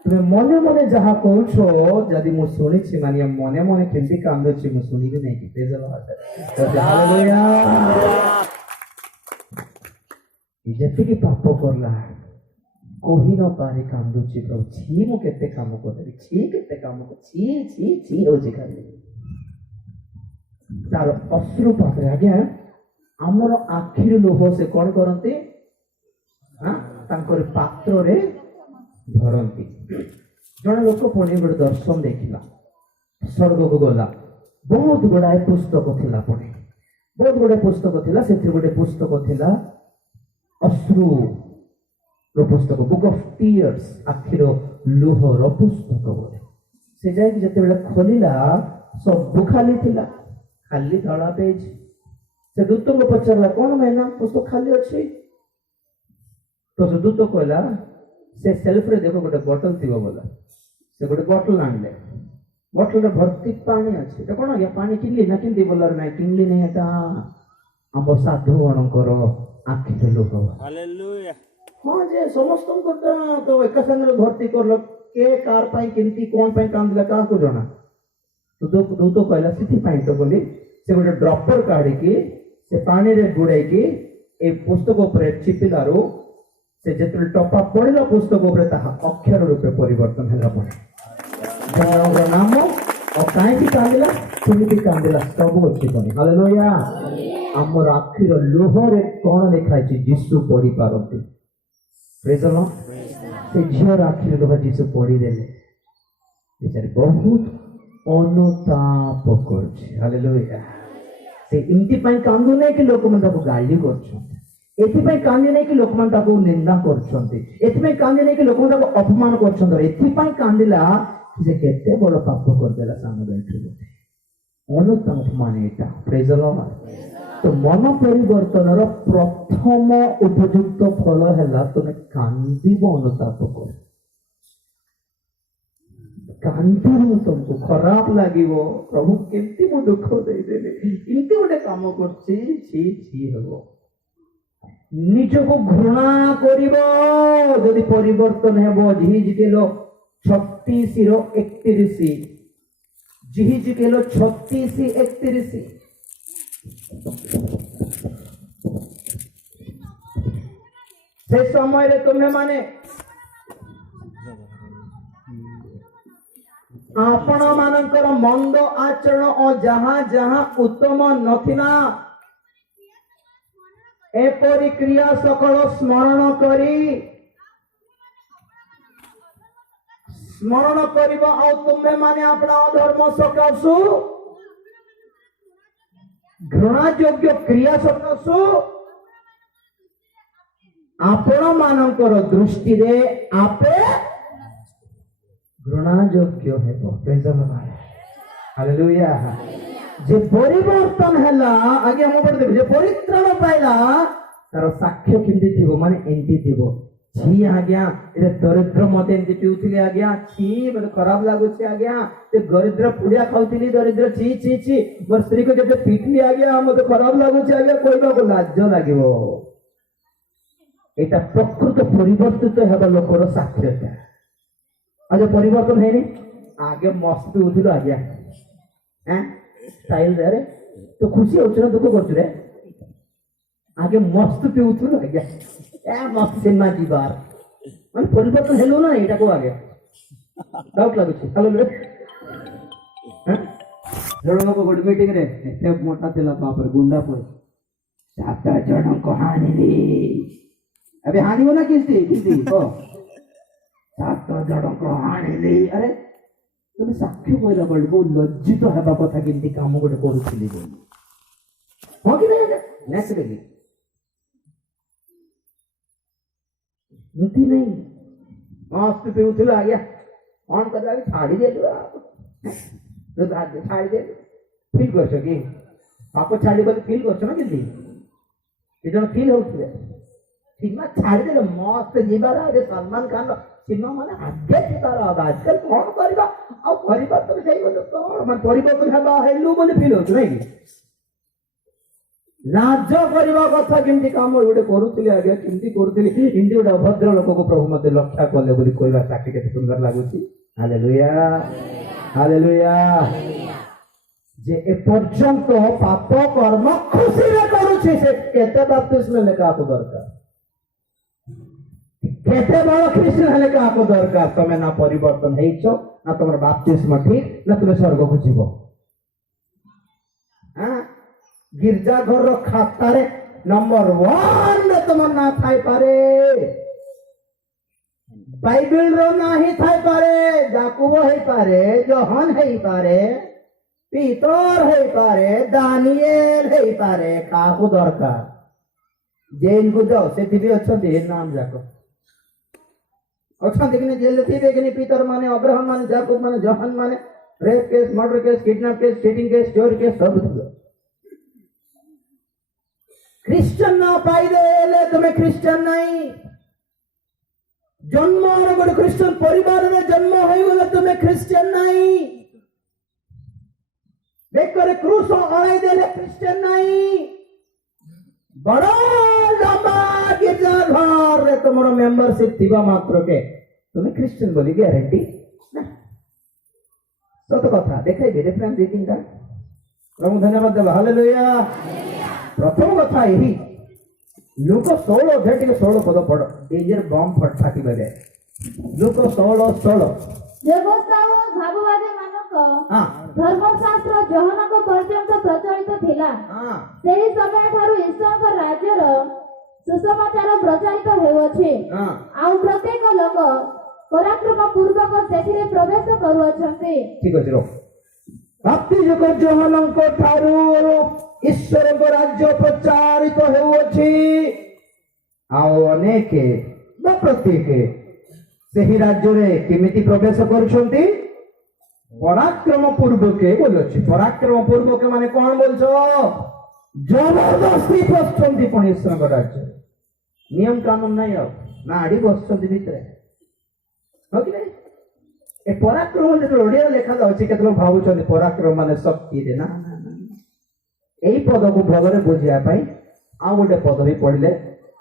तुम मने मने जहा कहछो जदी मु सुनिछि माने मने मने केमती कांदछि मु सुनिबि नै कि। Praise the Lord. हालेलुया। जेते कि पाप करला कहि न पारे कांदछि प्रभु छी मु केते काम करबी छी केते काम को छी छी छी होछि खाली तार अश्रु पाखरे आगे आमर आखिर लोह से कौन करते पात्र रे धरती। जड़े लोक पुणी गोटे दर्शन देखला स्वर्ग को गला बहुत गुड़ाए पुस्तक थिला पुणी बहुत गुड़े पुस्तक थिला से गोटे पुस्तक थिला अश्रु रो पुस्तक बुक ऑफ टीयर्स आखिर लुहर पुस्तक बोले से जाए जते बेले खोलिला सब खाली थिला खाली धड़ा पेज से दूत को पचारला कौन महीना पुस्तक खाली अच्छी तो से दूत कहला से सेल्फ रे देखो गोटे बोतल थी बोला से गोटे बोतल आनले बोतल रे भर्ती पानी अच्छे तो कौन या पानी किनली ना किनती बोला ना किनली नहीं है आम साधु गणकर आखि लोक हालेलुया। हाँ जे समस्त तो एक संगे भर्ती कर के कार पाई किंती कौन पाई कांदला का को जणा तो दूत कहला सिथि पाई तो बोली से गोटे ड्रॉपर काढ़ी की से पानी रे बुड़ाई की ए पुस्तक ऊपर चिपिलारो से जेतले टपा पड़िला पुस्तक ऊपर ताहा अक्षर रूपे परिवर्तन होला पड़े जनर नाम और काहे की कांदिला केमिति कांदिला सब अछि कोनी। हालेलुया। हमर आखिर लोहरे कोन लिखा अछि यीशु पढ़ी पारती। Praise the Lord. से झियर आखिर लोह यीशु पढ़ी देले बेचारी बहुत अनुताप करछि। हालेलुया। से इनती पाई कांदु नै कि लोक मन ताको गाली करछन एथि पाई कांदी नै कि लोक मन ताको निंदा करछन एथि पाई कांदी नै कि लोक मन ताको अपमान करछन एथि पाई कांदिला जे केते बड़ पाप कर देला सामने बैठु ଅନୁତାପ ମାନେ ଏଇଟା ପ୍ରେଜ ଦ ଲର୍ଡ। ତ ମନ ପରିବର୍ତ୍ତନର ପ୍ରଥମ ଉପଯୁକ୍ତ ଫଳ ହେଲା ତମେ କାନ୍ଦିବ, ଅନୁତାପ କର। କାନ୍ଦିବ, ତମକୁ ଖରାପ ଲାଗିବ, ପ୍ରଭୁ କେମିତି ମୁଁ ଦୁଃଖ ଦେଇଦେଲି, ଏମିତି ଗୋଟେ କାମ କରୁଛି, ଛି ହବ। ନିଜକୁ ଘୃଣା କରିବ। ଯଦି ପରିବର୍ତ୍ତନ ହେବ ଝିଝିକେଲ 36:31, ଝିଝିକେଲ 36:31। ସେ ସମୟରେ ତୁମେ ମାନେ ଆପଣ ମାନଙ୍କର ମନ୍ଦ ଆଚରଣ ଓ ଯାହା ଯାହା ଉତ୍ତମ ନଥିଲା ଏପରି କ୍ରିୟା ସକଳ ସ୍ମରଣ କରିବ ଆଉ ତୁମେ ମାନେ ଆପଣ ଅଧର୍ମ ସକାଶୁ ଘୃଣା ଯୋଗ୍ୟ କ୍ରିୟା ସକାଶୁ ଆପଣ ମାନଙ୍କର ଦୃଷ୍ଟିରେ ଆପେ ଘୃଣା ଯୋଗ୍ୟ ହେବ। ପ୍ରେଜ ଦ ଲର୍ଡ, ହାଲେଲୁୟା। ଯେ ପରିବର୍ତ୍ତନ ହେଲା, ଆଜ୍ଞା ମୁଁ ପଢିଦେବି, ଯେ ପରିତ୍ରାଣ ପାଇଲା ତାର ସାକ୍ଷ୍ୟ କେମିତି ଥିବ, ମାନେ ଏମିତି ଥିବ, ଛି ଆଜ୍ଞା ଏ ଦରିଦ୍ର ମତେ ଏମିତି ପିଉଥିଲି, ଆଜ୍ଞା ଛି ମତେ ଖରାପ ଲାଗୁଛି, ଆଜ୍ଞା ସେ ଦରିଦ୍ର ପୁଡ଼ିଆ ଖାଉଥିଲି, ଦରିଦ୍ର ଛି ମୋର ସ୍ତ୍ରୀକୁ କେତେ ପିଟିଲି, ଆଜ୍ଞା ମତେ ଖରାପ ଲାଗୁଛି, ଆଜ୍ଞା କହିବାକୁ ଲାଜ ଲାଗିବ। ଏଇଟା ପ୍ରକୃତ ପରିବର୍ତ୍ତିତ ହେବା ଲୋକର ସାକ୍ଷ୍ୟତା। ଆজ ପରିବର୍ତ୍ତନ ହେଇନି, ଆଗେ ମସ୍ତ ପିଉଥିଲୁ, ଆଜ୍ଞା ଷ୍ଟାଇଲ ରେ ତୁ ଖୁସି ହଉଛୁ ନା ଦୁଃଖ କରୁଛୁ ରେ? ଆଗେ ମସ୍ତ ପିଉଥିଲୁ, ଆଜ୍ଞା ମସ୍ତ ସିନେମା ଯିବାର, ମାନେ ପରିବର୍ତ୍ତନ ହେଲୁ ନା, ଏଇଟାକୁ ଆଗେ ଡାଉଟ ଲାଗୁଛି। ଜଣଙ୍କ ଗୋଟେ ମିଟିଂ ରେ ଏତେ ମୋଟା ଥିଲା, ବାପରେ ଗୁଣ୍ଡା ପରି 7 ଜଣଙ୍କୁ ହାଣିଲି। ଏବେ ହାଣିବ ନା କେମିତି 7 ଜଣଙ୍କୁ ହାଣିଲି। ଆରେ তুমি ସାକ୍ଷ୍ୟ କହିଲା ବେଳକୁ ଲଜ୍ଜିତ ହେବା କଥା, କେମିତି କାମ ଗୋଟେ କରୁଥିଲି ବୋଲି, ହଁ କି ନାଇଁ? ନ୍ୟାଚୁରାଲି ଏମିତି ନାଇଁ। ମସ୍ତ ପିଉଥିଲୁ, ଆଜ୍ଞା କଣ କରିବା, ଛାଡ଼ିଦେଲୁ, ଛାଡ଼ିଦେଲୁ। ଫିଲ୍ କରୁଛ କି ପାପ ଛାଡ଼ିବାକୁ ଫିଲ୍ କରୁଛ ନା? କେମିତି ଏ ଜଣ ଫିଲ୍ ହଉଥିବେ, ସିନେମା ଛାଡ଼ିଦେଲେ ମସ୍ତ ଯିବାର, ଆଗେ ସଲମାନ ଖାନ ସିନେମା ମାନେ ଆଗେ ଯିବାର ହବ। ଆଜିକାଲି କଣ କରିବା ଆଉ ପରିବର୍ତ୍ତନ ହେଇଗଲୁ, କଣ ମାନେ ପରିବର୍ତ୍ତନ ହେବା ହେଲୁ ବୋଲି ଫିଲ୍ ହଉଛି ନାଇଁ କି? ଲାଜ କରିବା କଥା, କେମିତି କାମ ଗୋଟେ କରୁଥିଲି, ଆଜ୍ଞା କେମିତି କରୁଥିଲି, ଏମିତି ଗୋଟେ ଅଭଦ୍ର ଲୋକକୁ ପ୍ରଭୁ ମତେ ରକ୍ଷା କଲେ ବୋଲି କହିବା ତାକେ କେତେ ସୁନ୍ଦର ଲାଗୁଛି। Hallelujah, hallelujah. ଯେ ଏପର୍ଯ୍ୟନ୍ତ ପାପ କର୍ମ ଖୁସିରେ କରୁଛି, ସେ କେତେ ବାପ୍ତିସ୍ମ ହେଲେ କାହାକୁ ଦରକାର, କେତେ ବଡ଼ ଖ୍ରୀଷ୍ଟିଆନ ହେଲେ କାହାକୁ ଦରକାର? ତମେ ନା ପରିବର୍ତ୍ତନ ହେଇଛ, ନା ତମର ବାପ୍ତିସ୍ମ ଠିକ, ନା ତୁମେ ସ୍ୱର୍ଗକୁ ଯିବ। गिरजा घर खातारे नंबर 1 रे तुम ना थाई पारे, बाइबल रो ना ही थाई पारे, जाकुब है पारे, जोहन है पारे, पीतर है पारे, दानिएल है पारे, काहू दरकार जेल को जाओ से भी अच्छा दे नाम जाको अच्छा देखने जेल थी देखने पीतर माने अब्राहम माने जाकुब माने जोहन माने rape case, murder case, kidnap case, cheating case, चोरी केस सब थी। क्रिश्चियन ना पाई दे तुम्हें क्रिश्चियन नहीं, जन्म और गोटे क्रिश्चियन परिवार में जन्म हो तुम्हें क्रिश्चियन नहीं, बेकर क्रूस अड़ाई देले क्रिश्चियन नहीं, बड़ा लंबा गिरजा घर रे तुमरो मेंबरशिप थिबा मात्र के तुम्हें क्रिश्चियन बोली ग्यारंटी ना। सत कथा देखाई रेफरेंस रीडिंग का प्रभु धन्यवाद देवा। हालेलुया। प्रथम कथा यही लुक 16 अध्याय के 16 पद पढ़, डेंजर बम फट फाटी बजे लुक 16 ବ୍ୟବସ୍ଥା ଓ ଭାବବାଦୀ ମାନଙ୍କ ଧର୍ମଶାସ୍ତ୍ର ଯୋହନଙ୍କ ପର୍ଯ୍ୟନ୍ତ ପ୍ରଚଳିତ ଥିଲା। ସେହି ସମୟ ଠାରୁ ଈଶ୍ୱରଙ୍କ ରାଜ୍ୟର ସୁସମାଚାର ପ୍ରଚାରିତ ହେଉଅଛି, ଆଉ ପ୍ରତ୍ୟେକ ଲୋକ ପରାକ୍ରମ ପୂର୍ବକ ସେଥିରେ ପ୍ରବେଶ କରୁଅଛନ୍ତି। ଠିକ ଅଛି रो ବାପ୍ତିଜକ ଯୋହନଙ୍କ ଠାରୁ ଈଶ୍ୱରଙ୍କ ରାଜ୍ୟ ପ୍ରଚାରିତ ହେଉଅଛି, ଆଉ ଅନେକ ବା ପ୍ରତ୍ୟେକ ସେହି ରାଜ୍ୟରେ କେମିତି ପ୍ରବେଶ କରୁଛନ୍ତି? पराक्रम पूर्वके बोल पराक्रम पूर्वक माने कौन बोल जबरदस्ती पशुंट पुणी ईश्वर राज्य नियम कानून नहीं ना आड़ी बस भितर पराक्रम जो ओडिया लेखा जाऊँगी केत भावुं पराक्रम मान शक्ति ना यही पद को भलरे बुझापी आ गोटे पद भी पढ़ले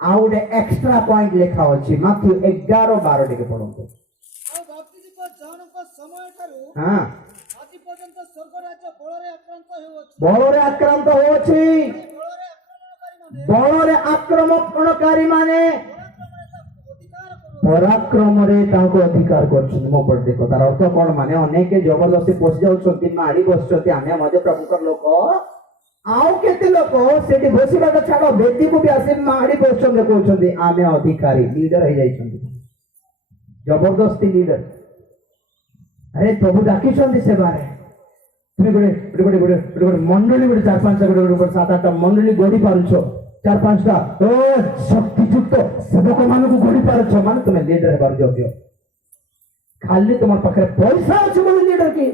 आ गोटे एक्स्ट्रा पॉइंट लेखा अच्छी माथ्यू 11:12 टे पढ़ो हाँ बलरे आक्रांत होछि बलरे आक्रमणकारी माने पराक्रम रे ताको अधिकार करछन मो पर देखो तार अर्थ कोन माने अनेक जबरदस्ती पसि जाउछंती माडी बसछंती आमे मजे प्रभुकर लोक आउ केते लोक सेठी बसिबाटा छाडो बेदी को भी आसे माडी बसछन कहउछंती आमे अधिकारी लीडर हे जाइछंती जबरदस्ती लीडर अरे प्रभु डाकिछंती सेवारे तुम गोटे गोटे गोटे मंडली गोटे 4-5 गोटे 7-8 मंडली गढ़ी पारुछ 4-5टा शक्तियुक्त सेवक मान को गढ़ी पारुछ मान तुम लीडर हेबार योग्य खाली तुम पाखे पैसा अच्छे बोले लीडर की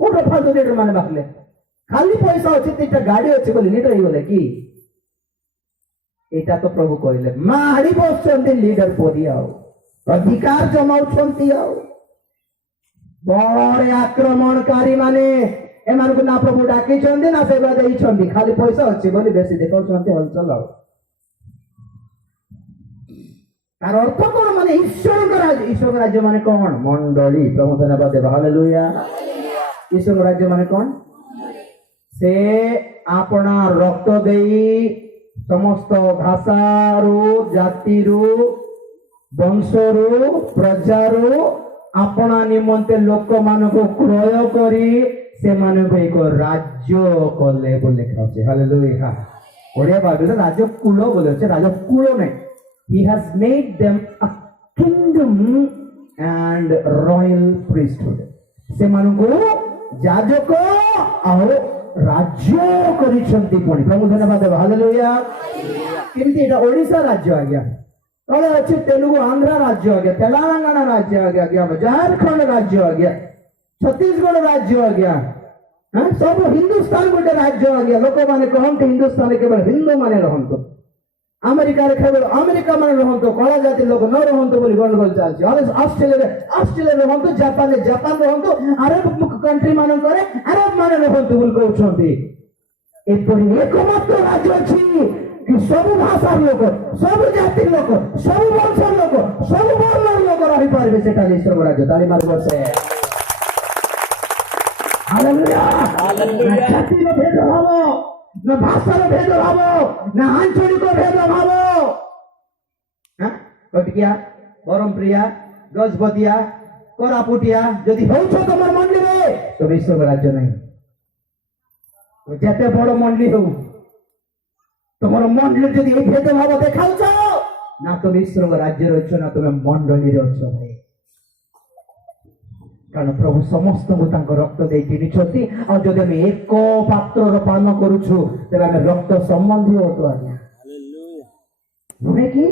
कोट फालतू लीडर माने बाकले खाली पैसा अच्छे 3टा गाड़ी अच्छे बोले लीडर ही बोले कि एटा तो प्रभु कहले माड़ी बसछंती लीडर पोदी आओ अधिकार जमाउछंती आओ बड़े आक्रमणकारी माने एमान को ना प्रभु डाकी छंदी ना सेवा देई छंदी खाली पैसा अच्छे बोली बेसी देखौ छंती हलचल आओ तार अर्थ कोन माने ईश्वर राज्य माने कोन मंडली प्रभु धन्यवाद देव हालेलुया ईश्वर राज्य माने कोन से आपना रक्त देई समस्त भाषा रो जाति रो वंश रो प्रजा रो अपना निमंते लोक मान को क्रय करी से मान को एक राज्य कले बोले लिखा हालेलुया ओडिया बाइबल राजकुल बोले राजकुल नहीं he has made them a kingdom and royal priesthood से मान को जाजक और राज्य करिसंती पुणी प्रभु धन्यवाद हालेलुया केमती एटा ओडिशा राज्य आ गया तले अच्छे तेलुगु आंध्र राज्य आ गया तेलंगाना राज्य आ गया झारखंड राज्य आ गया छत्तीसगढ़ राज्य आ गया सब हिंदुस्तान गोटे राज्य आ गया लोक माने कहते हिंदुस्तान केवल हिंदू माने रहंतो अमेरिका रे केवल अमेरिका माने रहंतो कला जाति लोक न रहंतो बोली गंडगोल चलछि ऑस्ट्रेलिया रहंतो जापान रहंतो अरब कंट्री माने करे अरब माने रहंतो बोली कहउछंती एपरि एकमात्र राज्य अछि कि सब भाषा लोक सब जाति लोक सब वंश लोक सब वर्ण लोक रही पारबे सेटा ईश्वर राज्य ताली मार बसे हालेलुया हालेलुया जाति रो भेद भाव न भाषा रो भेद भाव न आंचलिक भेद भाव हां कटकिया बरमप्रिया गजबतिया कोरापुटिया यदि होछ तमर मंडली रे तो ईश्वर राज्य नहीं तो जते बड़ मंडली हो तुम्हारा मंडली जदि ये भेदभाव देखाऊ ना तुम ईश्वर राज्य अच्छ ना तुम मंडली अच्छ भाई कारण प्रभु समस्त को रक्त दे किनिछंती आ जदि हम एक पात्र पान करूछु तेरा हम रक्त संबंधी होतो आज्ञा हालेलुया नुहे कि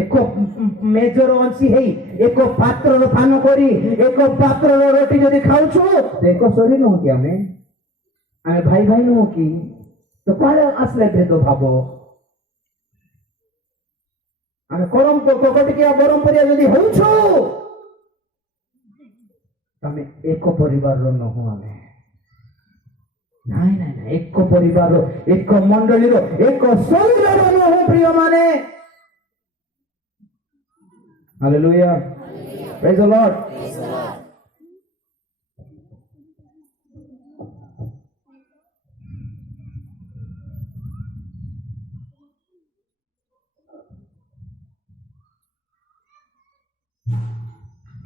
एक मेजर अंशी हेई एक पात्र पान करी एक पात्र रोटी जदि खाउछु देखो सरी न कि हमें भाई भाई न कि तो कौन असले भेद भाव आम करम कटिकिया बरम परिया यदि होउछु तमे एक परिवार रो न हो आमे नहीं नहीं नहीं एक परिवार रो एक मंडली रो एक शरीर रो न हो प्रिय माने हालेलुया प्रेज द लॉर्ड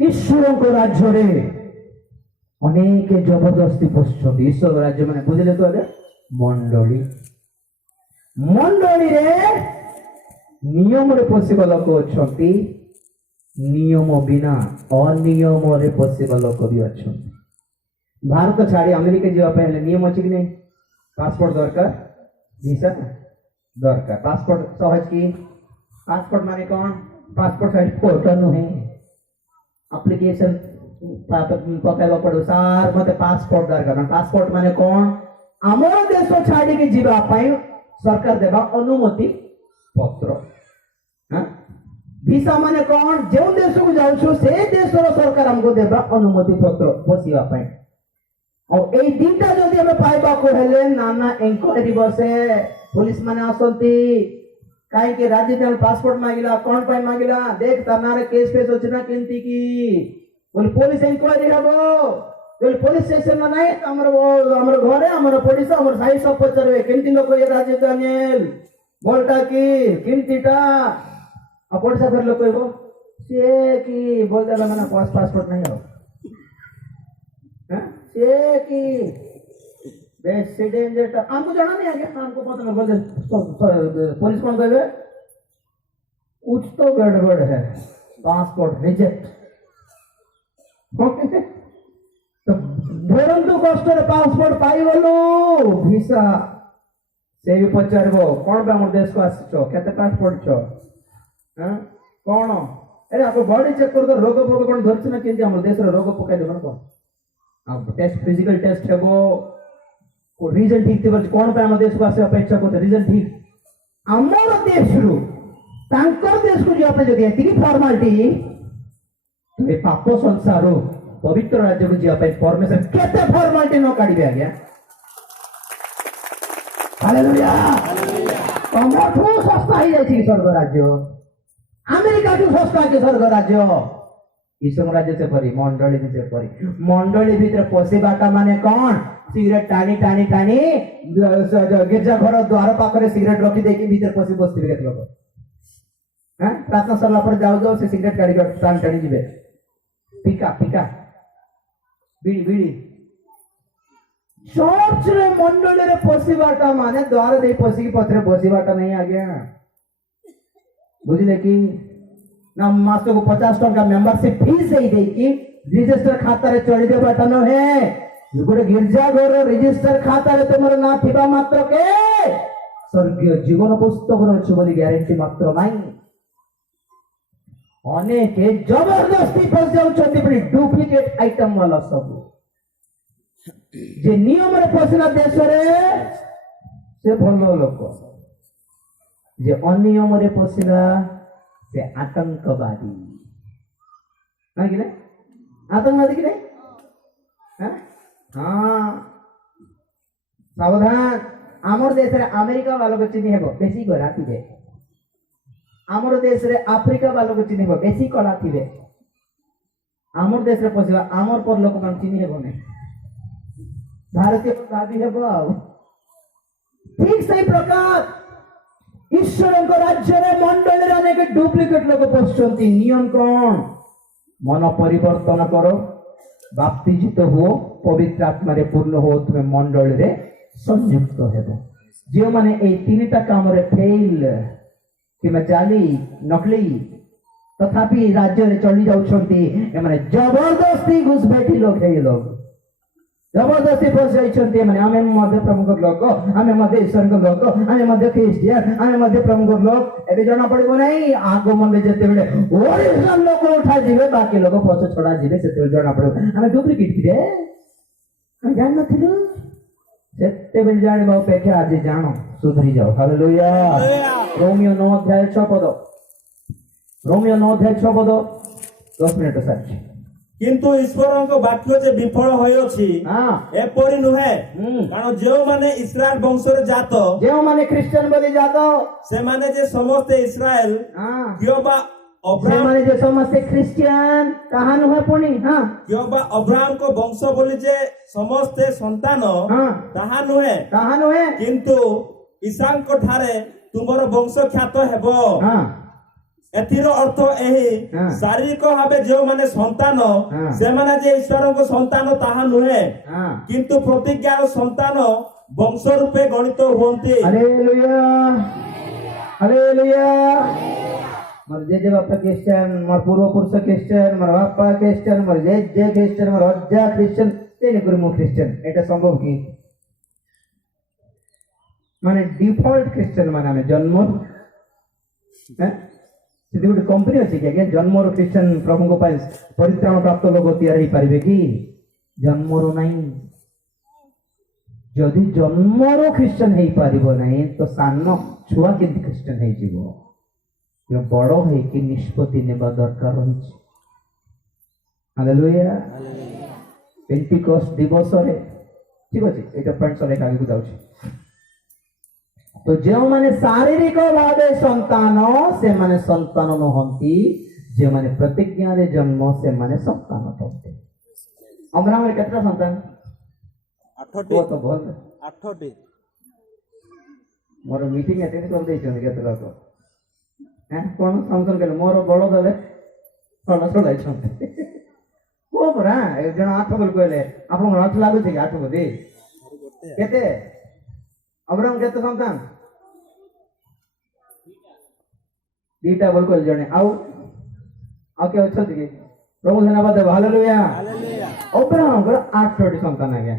ईश्वर को राज्य रे अनेक जबरदस्ती पशुंट ईश्वर राज्य माने बुझले तो मंडली मंडली रे नियम रे पशिबा लोक अछंती नियम बिना अनियम रे पशिबा लोक भी अछंती भारत छाड़ी अमेरिका जीवा पहले नियम अछि कि नहीं पासपोर्ट दरकार वीसा दरकार पासपोर्ट सहज की पासपोर्ट माने कौन पासपोर्ट साइज फोटो नुहे एप्लीकेशन पकाइबा पड़ो सार मते पासपोर्ट दरकार पासपोर्ट माने कौन आमर देश छाड़ी के जीवा पाई सरकार देबा अनुमति पत्र हाँ वीसा माने कौन जो देश को जाउछो से देश रो सरकार हमको देबा अनुमति पत्र बसिबा पाई और ए दिनटा जदि हमें पाइबा को हेले नाना इंक्वायरी बसे पुलिस माने आसंती काहे के राज्य में पासपोर्ट मांगिला कौन पाई मांगिला देख तनारे केस पेस होचना केंती की बोले पुलिस इंक्वायरी हबो बोले पुलिस स्टेशन में नहीं हमर घरे हमर पड़िसा हमर साई सब पचरवे केंती लोग ये राज्य दानियल बोलता की केंतीटा अपड़सा घर लोग कहबो से की बोल देला माने पासपोर्ट नहीं हो हैं से की बेसिडेंट जेटा हमको जाना नहीं आगे हमको पता नहीं बोल पुलिस कौन कहबे कुछ तो गड़बड़ है पासपोर्ट रिजेक्ट तो धरंतु कष्ट पासपोर्ट पाई गलु वीसा से भी पचारबो कौन बे हमर देश को आसछो केते पासपोर्ट छो हां कौन अरे आप बॉडी चेक कर दो रोग फोग कौन धरछ ना केंती हमर देश रो रोग पकाई देबन कौन अब टेस्ट फिजिकल टेस्ट हेबो को रीजन ठीक थे कौन पे हम देश को आसे अपेक्षा करते रीजन ठीक हमर देश रु तांकर देश को जो आपने जो कहती की फॉर्मालिटी तो पाप संसार पवित्र राज्य को जीवा परमेश्वर केते फॉर्मालिटी न काढिबे आज्ञा हालेलुया तमठू सस्ता ही जाई स्वर्ग राज्य अमेरिका ठू सस्ता के स्वर्ग राज्य ईश्वर राज्य से परी मंडली से परी मंडली भीतर पशिबाटा माने कौन सिगरेट टाणी टाणी टाणी गिरजा घर द्वार पाखरे सिगरेट रखी देकी भीतर पशि बसथिबे केते लोक हां प्रार्थना सरला पर जाऊ जाऊ से सिगरेट काढी टाणी टाणी जिवे पिका पिका बीड़ी बीड़ी चर्च रे मंडली रे पशिबाटा माने द्वार दे पशि की पत्रे बसिबाटा नहीं आ गया बुझिले कि ना मासको 50 टका मेंबरशिप फीस दे कि रजिस्टर खाता रे चढ़ी देबाटा न है गोटे गिरजा घर रजिस्टर खाता रे तुमर ना थिबा मात्र के स्वर्गीय जीवन पुस्तक न अछि बोली ग्यारंटी मात्र नाही अनेक जबरदस्ती फस जाउछथि पण डुप्लीकेट आइटम वाला सब जे नियम रे फसला देश रे से भलो लोक जे अनियम रे फसला से आतंकवादी ना कि आतंकवादी कि नहीं हाँ सावधान आमर देश रे अमेरिका वालों को चिन्ह हेबो बेसी गोरा थिबे आमर देश रे अफ्रीका वालों को चिन्ह हेबो बेसी कला थिबे आमर देश रे पसिबा आमर पर लोक मन चिन्ह हेबो नै भारतीय भाबी हेबो ठीक सही प्रकार ईश्वर को राज्य रे मंडल रे अनेक डुप्लीकेट लोक पसचंती नियम कोन मन परिवर्तन करो बाप्तिजित हो पवित्र आत्मा रे पूर्ण हो तुम्हें मंडल रे संयुक्त हेबो जो माने ए तीनटा काम रे फेल कि मैं जाली नकली तथापि राज्य रे चली जाउछंती ए माने जबरदस्ती घुसपैठी लोग है ये लोग जबरदस्ती फस जाइछंती माने आमे मध्य प्रमुख लोक आमे मध्य ईश्वर को लोक आमे मध्य ख्रिस्टियन आमे मध्य प्रमुख लोक एबे जणा पड़िबो नै आगमन रे जते बेले ओरिजिनल लोक उठा जिवे बाकी लोक पछ छोड़ा जिवे सेते जणा पड़िबो आमे डुप्लीकेट किरे हम जान नथिलु सेते बेले जाने बाउ पेखे आज जानो सुधरी जाओ हालेलुया रोमियो 9 अध्याय 6 पद रोमियो 9 अध्याय 6 पद 10 मिनिट साक्षी किंतु ईश्वर को वाक्य जे विफल होय अछि एपरि नुहे कारण जो माने इस्राएल वंश रे जात जो माने क्रिश्चियन बोली जात से माने जे समस्त इस्राएल कियोबा से माने जे समस्त क्रिश्चियन कहा नुहे पुनी कियोबा अब्राहम को वंश बोली जे समस्त संतान ताहा नुहे किंतु ईशान को ठारे तुमर वंश ख्यात हेबो एथिरो अर्थ एही शारीरिक भावे जो माने संतान से माने जे ईश्वर को संतान ताहा नुहे किंतु प्रतिज्ञार संतान वंश रूपे गणित होंती हालेलुया हालेलुया मोर जे बापा क्रिश्चियन मोर पूर्व पुरुष क्रिश्चियन मोर बापा क्रिश्चियन मोर जे क्रिश्चियन मोर अज्जा क्रिश्चियन तेने गुरु क्रिश्चियन एटा संभव की माने डिफॉल्ट क्रिश्चियन माने जन्म ସେଠି ଗୋଟେ କମ୍ପାନୀ ଅଛି କି ଆଜ୍ଞା ଜନ୍ମର ଖ୍ରୀଷ୍ଟିଆନ ପ୍ରଭୁଙ୍କ ପାଇଁ ପରିତ୍ରାଣ ପ୍ରାପ୍ତ ଲୋକ ତିଆରି ହେଇପାରିବେ କି? ଜନ୍ମରୁ ନାହିଁ। ଯଦି ଜନ୍ମର ଖ୍ରୀଷ୍ଟିଆନ ହେଇପାରିବ ନାହିଁ ତ ସାନ ଛୁଆ କେମିତି ଖ୍ରୀଷ୍ଟିଆନ ହେଇଯିବ? ବଡ଼ ହେଇକି ନିଷ୍ପତ୍ତି ନେବା ଦରକାର ରହିଛି। ହାଲେଲୁୟା। ପେଣ୍ଟିକଷ୍ଟ ଦିବସରେ ଠିକ ଅଛି, ଏଇଟା ପଏଣ୍ଟ ସରେଇ ଆଗକୁ ଯାଉଛି। ତ ଯେଉଁମାନେ ଶାରୀରିକ ଭାବେ ସନ୍ତାନ ସେମାନେ ସନ୍ତାନ ନୁହନ୍ତି, ଯେଉଁମାନେ ପ୍ରତିଜ୍ଞାରେ ଜନ୍ମ ସେମାନେ ସନ୍ତାନ ହୁଅନ୍ତି। ଅବ୍ରାହମର କେତେଟା ସନ୍ତାନ? 8ଟି। କୁହ ତ ଭଲ। 8ଟି। ମୋର ମିଟିଂ ଆଟେଣ୍ଡ କରିଦେଇଛନ୍ତି କେତେ ଲୋକ? କଣ ସମଥନ କଲେ ମୋର ବଳ ଦେଲେ ଫଳ ଚଳାଇଛନ୍ତି। କୁହ ପରା ଜଣ 8 ବୋଲି କହିଲେ ଆପଣଙ୍କୁ ରଥ ଲାଗୁଛି କି? 8 ବୋଲି କେତେ? ଅବ୍ରାହମ କେତେ ସନ୍ତାନ? 2ଟା ବୋଲି କହିଲେ ଜଣେ। ଆଉ କିଏ ଅଛନ୍ତି କି? ପ୍ରଭୁ ଧନ୍ୟବାଦ ଦେବ। ହାଲେଲୁୟା। ଅବ୍ରାହମଙ୍କର 8ଟି ସନ୍ତାନ ଆଜ୍ଞା।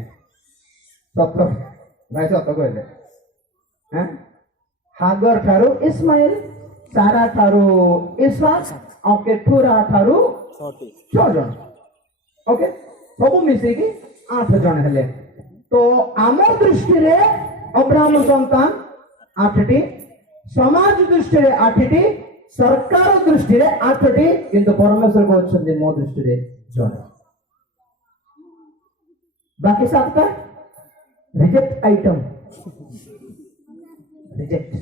ସତ ଭାଇ ସତ କହିଲେ। ହାଗର ଠାରୁ ଇସ୍ମାଇଲ, ସାରା ଠାରୁ ଇସହାକ, ଆଉ କେଠୁରା ଠାରୁ 6 ଜଣ। ଓକେ, ସବୁ ମିଶିକି 8 ଜଣ ହେଲେ। ତ ଆମ ଦୃଷ୍ଟିରେ ଅବ୍ରାହମ ସନ୍ତାନ 8ଟି, ସମାଜ ଦୃଷ୍ଟିରେ 8ଟି, ସରକାର ଦୃଷ୍ଟିରେ 8ଟି, କିନ୍ତୁ ପରମେଶ୍ୱର କହୁଛନ୍ତି ମୋ ଦୃଷ୍ଟିରେ ଜଣେ। ବାକି 7ଟା ରିଜେକ୍ଟ ଆଇଟମ। ରିଜେକ୍ଟ।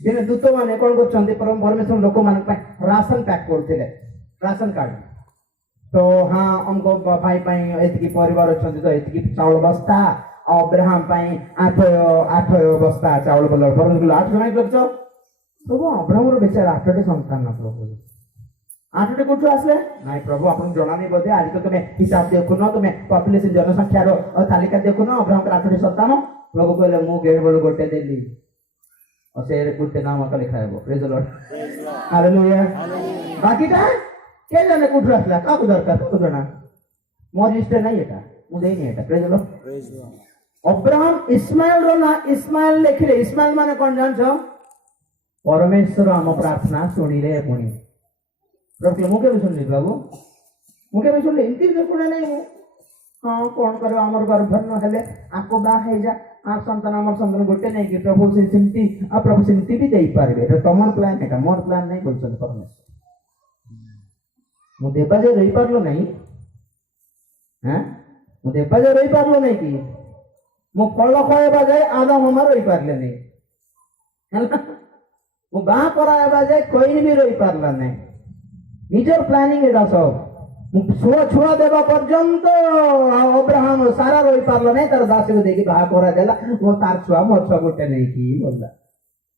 ଦିନେ ଦୂତ ମାନେ କଣ କରୁଛନ୍ତି? ପରମେଶ୍ୱର ଲୋକମାନଙ୍କ ପାଇଁ ରାସନ ପ୍ୟାକ୍ କରୁଥିଲେ, ରାସନ କାର୍ଡ। ତ ହଁ ଆମको ଭାଇ ପାଇଁ ଏତିକି ପରିବାର ଅଛନ୍ତି ତ ଏତିକି ଚାଉଳ ବସ୍ତା, ଅବ୍ରାହମ ପାଇଁ 8 ବସ୍ତା ଚାଉଳ ଭଲ। ପରମେଶ୍ୱର 8 ଜଣ କରିଛ ପ୍ରଭୁ। ଅବ୍ରାହମର ବିଚାର 8ଟି ସନ୍ତାନ। ପ୍ରଭୁ 8ଟି କୋଉଠୁ ଆସିଲେ? ନାଇଁ ପ୍ରଭୁ ଆପଣଙ୍କୁ ଜଣା ନାହିଁ ବୋଧେ, ଆଜି ତ ତୁମେ ହିସାବ ଦେଖୁନ, ତୁମେ ପପୁଲେସନ ଜନସଂଖ୍ୟାର ତାଲିକା ଦେଖୁନ, ଅବ୍ରାହମଙ୍କର 8ଟି ସନ୍ତାନ। ପ୍ରଭୁ କହିଲେ ମୁଁ କେବଳ ଗୋଟେ ଦେଲି, और से कुत्ते नाम का लिखा है वो। प्रेज द लॉर्ड, हालेलुया। बाकीटा के जाने कुठू असला का दरकार को जणा मोर लिस्ट नहीं एटा मु देई नहीं एटा। Praise the Lord. अब्राहम इस्माइल रो ना इस्माइल लिखले। इस्माइल माने कोन जान छ? परमेश्वर हम प्रार्थना सुनिले पुणी। प्रभु मुके भी सुनली बाबू, मुके भी सुनली इनती तो पुणे नहीं मु। हां कोन करो हमर गर्भ न हेले आको बा हे जा आ संतान हमर संतान गोटे नहीं कि प्रभु से सिमती आ प्रभु सिमती भी देई पारबे। तो तमर प्लान एटा मोर प्लान नहीं बोलछन परमेश्वर। मु देबा जे रही पारलो नहीं, हैं मु देबा जे रही पारलो नहीं कि मु फल खाएबा जाय आदम हमर रही पारले नहीं हला। मु बा कराएबा जाय कोई भी रही पारला नहीं। निजर प्लानिंग एटा सब छुआ छुआ देवा पर्यंत अब्राहम सारा रही पारल नहीं। तार दासी को देखी बाहा करा देला वो तार छुआ मोर छुआ गोटे नहीं कि बोलला।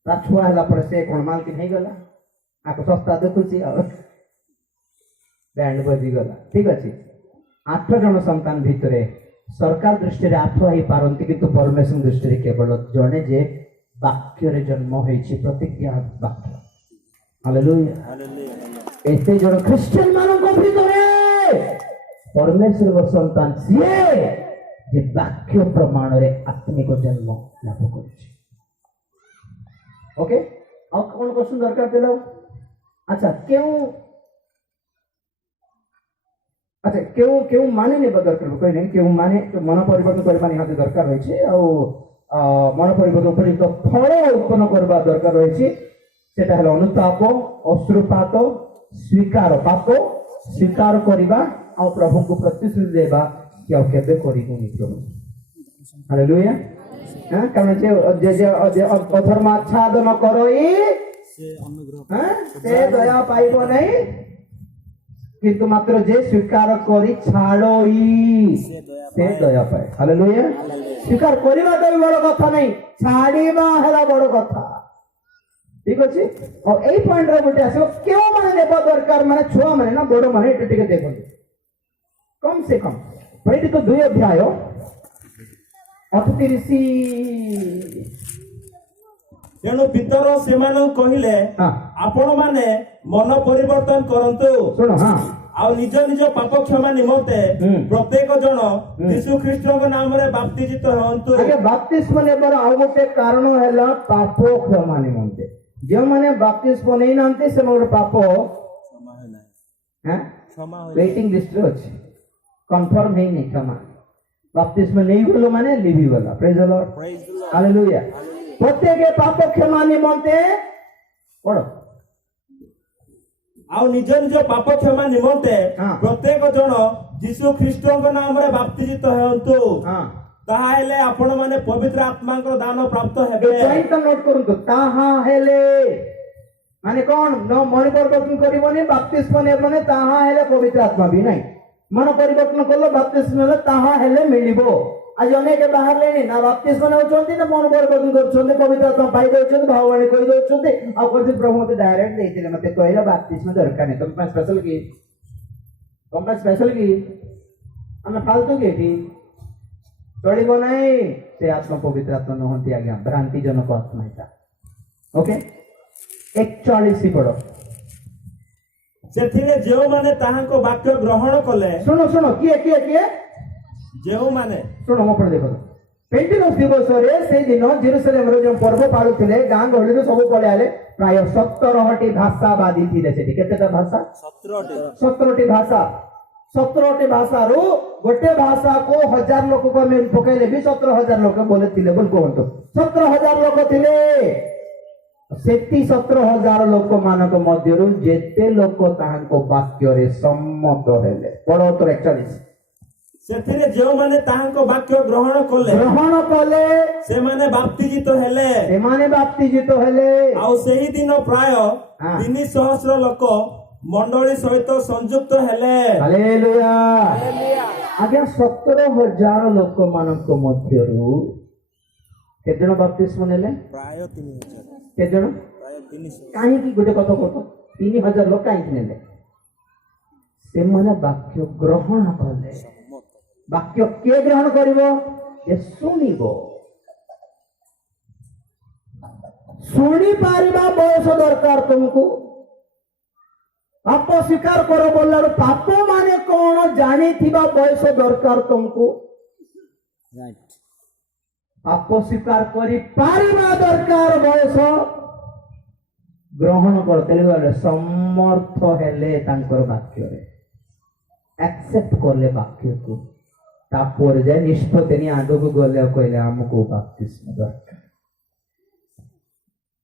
तार छुआ हला पर से कोन माल कि नहीं गला आपको सस्ता देखुची बैंड बजी गला। ठीक अछि 8 जन संतान भितरे सरकार दृष्टि रे 8 ही पारंती किंतु परमेश्वर दृष्टि रे केवल जने जे वाक्य रे जन्म होईछि प्रतिज्ञा वाक्य। Hallelujah hallelujah. एते जन क्रिश्चियन मानक भितरे परमेश्वर संतान सीए जे वाक्य प्रमाण रे आत्मिक जन्म लाभ करछि। ओके और कौन क्वेश्चन दरकार देला? अच्छा क्यों माने ने दरकार कोई नहीं क्यों माने तो मन परिवर्तन करबा निहाती दरकार होय छै। और मन परिवर्तन उपयुक्त फल उत्पन्न करबा दरकार होय छै। सेटा हल अनुताप, अश्रुपात, स्वीकार पाप स्वीकार करबा और प्रभु को प्रतिश्रुति देबा कि और केबे करिबुनी प्रभु। हालेलुया। हां कारण जे अधर्म आच्छादन करई से अनुग्रह से दया पाइबो नहीं किंतु मात्र जे स्वीकार करी छाड़ोई से दया पाए। हालेलुया। स्वीकार करबा तो बड़ कथा नहीं, छाड़ीबा हला बड़ कथा। ठीक अछि। और एई पॉइंट रे गोटे आसो क्यों माने देबा दरकार माने छुआ माने ना बड़ माने एटे टिके देखो कम से कम प्रेरित तो 2 अध्याय 38 तेणु भीतर से कहले आपण माने मन परिवर्तन करंतु। सुनो हां आ निज निज पाप क्षमा निमंते प्रत्येक जन यीशु ख्रीष्ट को नाम रे बाप्तिजित होंतु। आगे बाप्तिस्म नेबर आ गोटे कारण हैला पाप क्षमा निमंते। जो माने बपतिस्मा नहीं नांते से मोर पाप हैं वेटिंग लिस्ट रे अछि कंफर्म है नहीं क्षमा बपतिस्मा नहीं बोलो माने लिवी वाला प्रेज द लॉर्ड हालेलुया प्रत्येक पाप क्षमा निमंते पढ़ो ଆଉ ନିଜ ନିଜ ପାପ କ୍ଷମା ନିମନ୍ତେ ହଁ। ପ୍ରତ୍ୟେକ ଜଣ ଯୀଶୁ ଖ୍ରୀଷ୍ଟଙ୍କ ନାମରେ ବାପ୍ତିଜିତ ହେଉନ୍ତୁ हां ତାହା ହେଲେ ଆପଣ ମାନେ ପବିତ୍ର ଆତ୍ମାଙ୍କ ଦାନ ପ୍ରାପ୍ତ तो ହେବେ पॉइंट का नोट करंतु ताहा हेले माने कौन न मन परिवर्तन करिवनी बपतिस्मा नेबने ताहा हेले पवित्र आत्मा भी नहीं मन परिवर्तन करलो बपतिस्मा हेले ताहा हेले मिलिबो आज अनेक बाहर लेनी ना बपतिस्मा होचंती ना मन परिवर्तन करछंती पवित्र आत्मा पाई देछंती भाववाणी कहि देछंती आ कोथि प्रभु मते डायरेक्ट देथिले मते कहला बपतिस्मा दरकार नहीं तुम स्पेशल की हम फालतू के थी चलिबो नहीं से आत्मा पवित्र आत्मा नहंती आज्ञा भ्रांति जनक आत्मा एटा ओके 41 पढ़ो ସେଥିରେ ଯେଉଁମାନେ ତାହାଙ୍କ ବାକ୍ୟ ଗ୍ରହଣ କଲେ सुनो सुनो किए ଯେଉଁମାନେ सुनो मो पढ़ देखो पेंटिनोस दिवस रे से दिन जेरूशलेम रे जो पर्व पालुथिले गां गहली रे सब पळे आले प्राय 17टी भाषावादी थिले सेठी केतेटा भाषा 17टी भाषा 17टी भाषा रो गोटे भाषा को 1000 लोक को में पकेले भी 17000 लोक बोले थिले बोल कोंतो 17000 लोक थिले सेती 17000 लोक मानक मध्यरु जेते लोक ताहांको वाक्य रे सम्मत हेले पढ़ो तो 41 ସେଥିରେ ଯେଉଁମାନେ ତାହାଙ୍କ ବାକ୍ୟ ଗ୍ରହଣ କଲେ ସେମାନେ ବାପ୍ତିଜିତ ହେଲେ एमाने बाप्तिजित हेले ଆଉ ସେହି ଦିନ ପ୍ରାୟ ହଁ। 300 ଲୋକ ମଣ୍ଡଳୀ ସହିତ ସଂଯୁକ୍ତ ହେଲେ हालेलुया आज्ञा 17000 लोक मानक मध्यरु केते जण बाप्तिस्मा नेले ପ୍ରାୟ 3000 केते जण ପ୍ରାୟ 300 काहे की गोटे कथा कहतो 3000 लोक काहे नेले से माने वाक्य ग्रहण कले वाक्य के ग्रहण करिवो जे सुनिबो सुनी पारिबा बयस दरकार तुमको पाप स्वीकार करो बोलार पाप माने कौन जानी थिबा बयस दरकार तुमको पाप स्वीकार करी पारिबा दरकार बयस ग्रहण करते गले समर्थ हेले तांकर वाक्य रे एक्सेप्ट करले वाक्य को तापर जे निष्पत्ति नि आगो को गले कहले हमको बपतिस्मा दरकार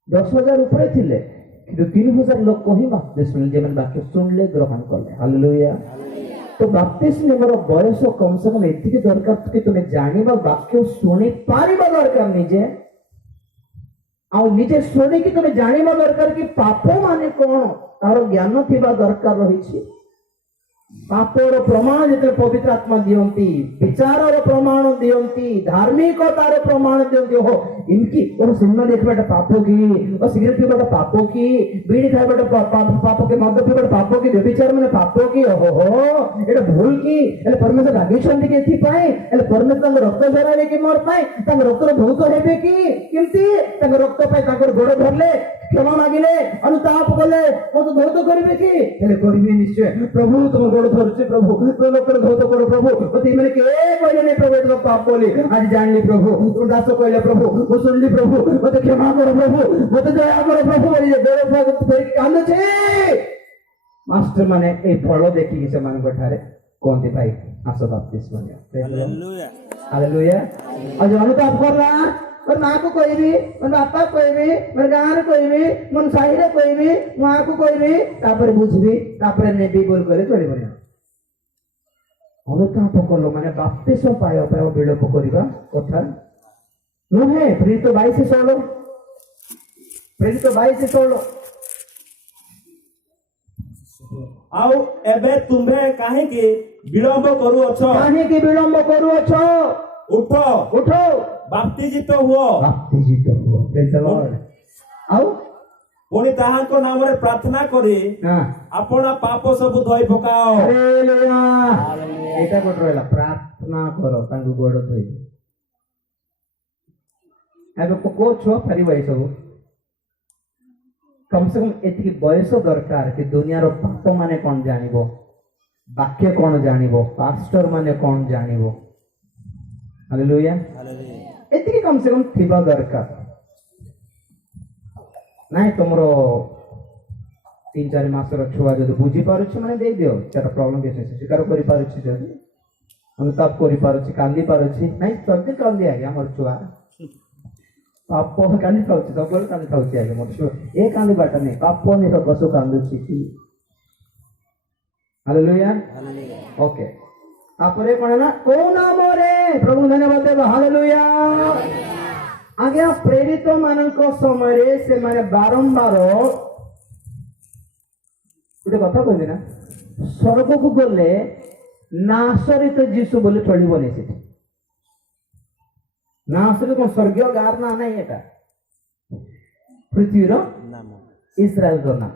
10,000 ऊपर थिले किंतु 3,000 लोग को ही बपतिस्मा जे मन वाक्य सुनले ग्रहण करले हालेलुया तो बपतिस्मा मोर बयस कम से कम एतिके दरकार कि तुमे जानिबा वाक्य सुनी पारिबा दरकार निजे आ निजे सुनी कि तुमे जानिबा दरकार कि पाप माने कोन तार ज्ञान थिबा दरकार रहिछि पापर प्रमाण जिते पवित्र आत्मा दियंती विचार प्रमाण दियंती धार्मिकतार प्रमाण दियंती हो इनकी और सिनेमा देखबेटा पाप की और सिगरेट पीबाटा पाप की बीड़ी खाइबाटा पाप की मद पीबाटा पाप की व्यभिचार माने पाप की हो एटा भूल की एले परमेश्वर रागेछन के एथि पाए एले परमेश्वर रक्त झराले कि मोर पाए तंग रक्त भूत हेबे की किमती तंग रक्त पाए तंग गोड़ धरले क्षमा मागिले अनुताप कले मो तो धौत करबे की एले करबे निश्चय प्रभु तुम गोड़ धरछे प्रभु तो लोक धौत करो प्रभु अति माने के कहले ने प्रभु तो पाप बोली आज जानली प्रभु तुम दास कहले प्रभु मो सुनली प्रभु मते क्षमा करो प्रभु मते दया करो प्रभु बोली बेरे भाग फेर कांदे छे मास्टर माने ए फल देखि से मान गठारे कोनते भाई आसो बपतिस्मा हालेलुया हालेलुया आज अनुताप करला और माँ को कोई भी और बापा कोई भी और गाँव कोई भी मन साहिरे कोई भी माँ को कोई भी तापर बुझबी तापर नेबी बोल करे चली बनिया अनुताप करलो माने बपतिस्मा पायो पायो विलोप करिबा कथा नुहे प्रेरित 22:16 प्रेरित 22:16 ଆଉ ଏବେ ତୁମ୍ଭେ କାହିଁକି ବିଳମ୍ବ କରୁଅଛ काहे की विलंब करूअछ ଉଠ उठो ବାପ୍ତିଜିତ ହୁଅ बाप्तिजित हो प्रेज द लॉर्ड आओ ପୁଣି ତାହାଙ୍କ ନାମରେ ପ୍ରାର୍ଥନା କରି हां ଆପଣ ପାପ ସବୁ ଧୋଇ ପକାଅ हालेलुया एटा कोट रहला प्रार्थना करो तांगु गोड़ धोई एबे को छो फरी भाई सब कम से कम एतिकी बयस दरकार कि दुनिया रो पाप माने कोन जानिबो वाक्य कोन जानिबो पास्टर माने कोन जानिबो हालेलुया एतिकी कम से कम थिबा दरकार ନାଇଁ ତମର 3-4 ମାସର ଛୁଆ ଯଦି ବୁଝିପାରୁଛି ମାନେ ଦେଇଦିଅ, ତାର ପ୍ରୋବ୍ଲେମ କିଛି ନାହିଁ, ସ୍ୱୀକାର କରିପାରୁଛି, ଯଦି ଅନୁତାପ କରିପାରୁଛି, କାନ୍ଦି ପାରୁଛି, ନାଇଁ ସତ୍ୟ କାନ୍ଦି ଆଜ୍ଞା ମୋର ଛୁଆ ପାପ କାନ୍ଦି ଥାଉଛି, ସବୁବେଳେ କାନ୍ଦି ଥାଉଛି ଆଜ୍ଞା ମୋର ଛୁଆ, ଏ କାନ୍ଦିବାଟା ନାହିଁ, ପାପ ନିରକସ କାନ୍ଦୁଛି। ହାଲେଲୁୟା। ଓକେ, ତାପରେ କଣ ହେଲା, କୋଉ ନାମରେ ପ୍ରଭୁ ଧନ୍ୟବାଦ ଦେବ। ହାଲେଲୁୟା। ଆଜ୍ଞା ପ୍ରେରିତ ମାନଙ୍କ ସମୟରେ ସେମାନେ ବାରମ୍ବାର ଗୋଟେ କଥା କହିବି ନା, ସ୍ୱର୍ଗକୁ ଗଲେ ନାସରିତ ଯୀଶୁ ବୋଲି ଚଳିବନି ସେଠି। ନାସରିତ କଣ ସ୍ୱର୍ଗୀୟ ଗାଁର ନା ନାହିଁ, ଏଟା ପୃଥିବୀର ଇସ୍ରାଏଲର ନାମ।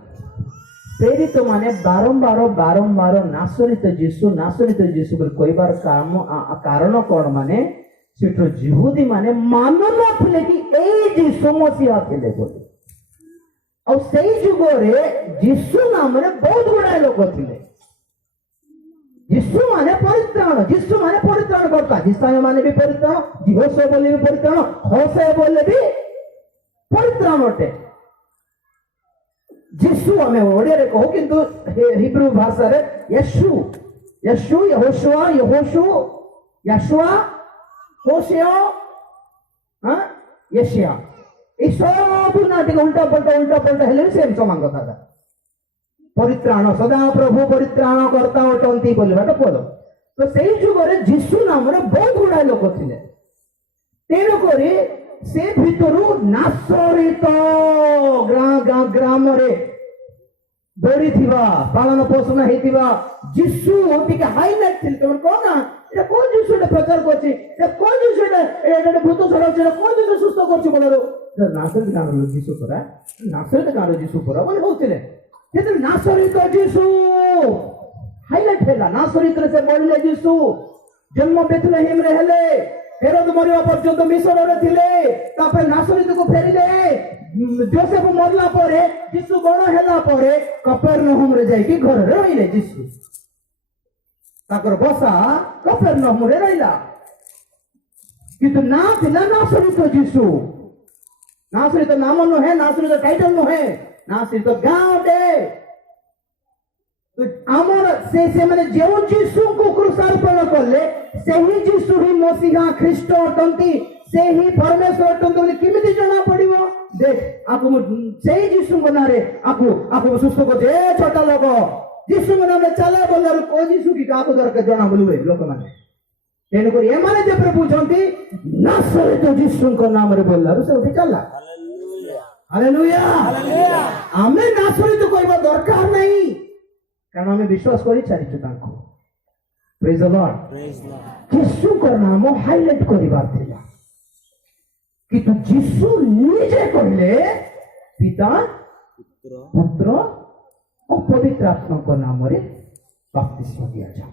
ପ୍ରେରିତ ମାନେ ବାରମ୍ବାର ନାସରିତ ଯୀଶୁ ବୋଲି କହିବାର କାରଣ କଣ, ମାନେ ସେଠୁ ଯିହୁଦୀ ମାନେ ମାନୁ ନଥିଲେ କି ଏଇ ଯୀଶୁ ମସିହା ଥିଲେ ବୋଲି। ଆଉ ସେଇ ଯୁଗରେ ଯୀଶୁ ନାମରେ ବହୁତ ଗୁଡାଏ ଲୋକ ଥିଲେ। ଯୀଶୁ ମାନେ ପରିତ୍ରାଣ, ଯୀଶୁ ମାନେ ପରିତ୍ରାଣ କର୍ତ୍ତା, ଯିଶାୟ ମାନେ ବି ପରିତ୍ରାଣ, ଦିବସ ବୋଲେ ବି ପରିତ୍ରାଣ, ହୋସେ ବୋଲେ ବି ପରିତ୍ରାଣ ଅଟେ। ଯୀଶୁ ଆମେ ଓଡ଼ିଆରେ କହୁ, କିନ୍ତୁ ହିବ୍ରୁ ଭାଷାରେ ୟେଶୁ, ୟେହୋଶୁଆ, ୟେଶିଆ, এই ସବୁ ନା ଟିକେ ଉଲ୍ଟା ପଲ୍ଟା ହେଲେ ବି ସେମ୍ ସମାନ କଥା। ପରିତ୍ରାଣ, ସଦା ପ୍ରଭୁ ପରିତ୍ରାଣ କର୍ତ୍ତା ଅଟନ୍ତି ବୋଲିବାଟା ପଦ। ତ ସେଇ ଯୁଗରେ ଯୀଶୁ ନାମରେ ବହୁତ ଗୁଡାଏ ଲୋକ ଥିଲେ। ତେଣୁକରି ସେ ଭିତରୁ ନାସରିତ ଗ୍ରାମରେ ବଢିଥିବା, ପାଳନ ପୋଷଣ ହେଇଥିବା ଯୀଶୁ ଟିକେ ହାଇଲାଇଟ୍ ଥିଲେ। ତମର କଣ ନା, এটা কোন যীশুটা প্রচার করছে, এটা কোন যীশুটা এটা ভূত ছড়াচ্ছে, এটা কোন যীশু সুস্থ করছে বলো, নাসরিত গাঁর যীশু পরা, নাসরিত গাঁর যীশু পরা বলে বলছিলেন। কিন্তু নাসরিত যীশু হাইলাইট ହେଲା। ନାସରିତରେ ସେ ବଢିଲେ ଯୀଶୁ, ଜନ୍ମ ବେଥଲେହେମରେ ହେଲେ, ହେରୋଦ ମରିବା ପର୍ଯ୍ୟନ୍ତ ମିଶରରେ ଥିଲେ, ତାପରେ ନାସରିତକୁ ଫେରିଲେ। ଯୋସେଫ ମରିଲା ପରେ, ଯୀଶୁ ବଡ଼ ହେଲା ପରେ କପେରନହୁମରେ ଯାଇକି ଘରରେ ରହିଲେ। ଯୀଶୁ ତାଙ୍କର ବସା କପେରନହୁମରେ ରହିଲା, କିନ୍ତୁ ନା ଥିଲା ନାସରିତ ଯୀଶୁ। ନାସରିତ ନାମ ନୁହେଁ, ନାସରିତ ଟାଇଟଲ ନୁହେଁ, ନାସରିତ ଗାଁ ଅଟେ। ଆମର ସେମାନେ ଯେଉଁ ଯୀଶୁଙ୍କୁ କୃଷାର୍ପଣ କଲେ, ସେହି ଯୀଶୁ ହିଁ ମସିହା ଖ୍ରୀଷ୍ଟ ଅଟନ୍ତି, ସେହି ପରମେଶ୍ୱର ଅଟନ୍ତି ବୋଲି କେମିତି ଜଣା ପଡିବ? ଦେଖ, ଆକୁ ସେଇ ଯୀଶୁଙ୍କ ନାଁରେ ଆକୁ ସୁସ୍ଥ କରୁଛି। ଏ ଛୋଟ ଲୋକ, ଯୀଶୁଙ୍କ ନାମରେ ଚାଲ ବୋଲାରୁ କୋଉ ଯୀଶୁ କି କାହାକୁ ଦରକାର ଜଣା ବୋଲିବେ ଲୋକମାନେ। ତେଣୁକରି ଏମାନେ ଯେପରି ବୁଝନ୍ତି, ନାସରିତ ଯୀଶୁଙ୍କ ନାମରେ ବୋଲାରୁ ସେ ଉଠି ଚାଲିଲା। ହାଲେଲୁୟା। ଆମେ ନାସରିତ କହିବା ଦରକାର ନାହିଁ, କାରଣ ଆମେ ବିଶ୍ୱାସ କରି ଚାଲିଛୁ ତାଙ୍କୁ। ପ୍ରେଜ୍ ଦ ଲର୍ଡ। ଯୀଶୁଙ୍କ ନାମ ହାଇଲାଇଟ୍ କରିବାର ଥିଲା, କିନ୍ତୁ ଯୀଶୁ ନିଜେ କହିଲେ ପିତା, ପୁତ୍ର ଓ ପବିତ୍ର ଆତ୍ମାଙ୍କ ନାମରେ ବାପ୍ତିସ୍ମ ଦିଆଯାଉ।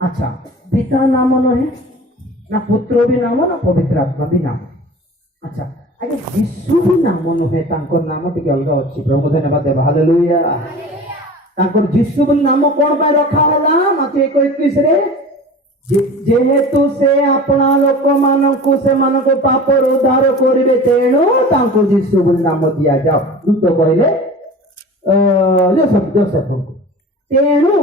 ଆଚ୍ଛା, ପିତା ନାମ ନୁହେଁ ନା, ପୁତ୍ର ବି ନାମ ନା, ପବିତ୍ର ଆତ୍ମା ବି ନାମ। ଆଚ୍ଛା ଆଜ୍ଞା, ଯୀଶୁ ବି ନାମ ନୁହେଁ, ତାଙ୍କର ନାମ ଟିକେ ଅଲଗା ଅଛି। ପ୍ରଭୁ ଧନ୍ୟବାଦ ଦେବା। ହାଲେଲୁୟା। ତାଙ୍କର ଯୀଶୁ ବୋଲି ନାମ କଣ ପାଇଁ ରଖା ହେଲା? ମାର୍କ 1:21ରେ, ଯେହେତୁ ସେ ଆପଣା ଲୋକମାନଙ୍କୁ ସେମାନଙ୍କ ପାପରୁ ଉଦ୍ଧାର କରିବେ, ତେଣୁ ତାଙ୍କୁ ଯୀଶୁ ବୋଲି ନାମ ଦିଆଯାଉ। ଦୂତ କହିଲେ ଯୋସେଫଙ୍କୁ, ତେଣୁ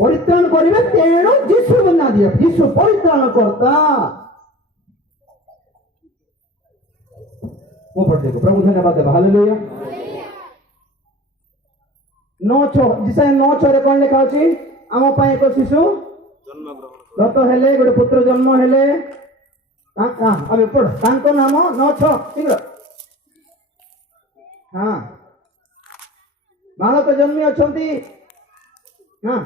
ପରିତ୍ରାଣ କରିବେ, ତେଣୁ ଯୀଶୁ ବୋଲି ନାଁ ଦିଅ। ଯୀଶୁ ପରିତ୍ରାଣ କର୍ତ୍ତା। ମୁଁ ପଢିଦେବି। ପ୍ରଭୁ ଧନ୍ୟବାଦ ଦେବା। ହାଲେଲୁୟା। 9:6 କଣ ଲେଖା ଅଛି? ଆମ ପାଇଁ ଏକ ଶିଶୁ ଗତ ହେଲେ, ଗୋଟେ ପୁତ୍ର ଜନ୍ମ ହେଲେ, ତାଙ୍କ ନାମ 9:6 ଶୀଘ୍ର। ହଁ, ବାଳକ ଜନ୍ମି ଅଛନ୍ତି, ହଁ,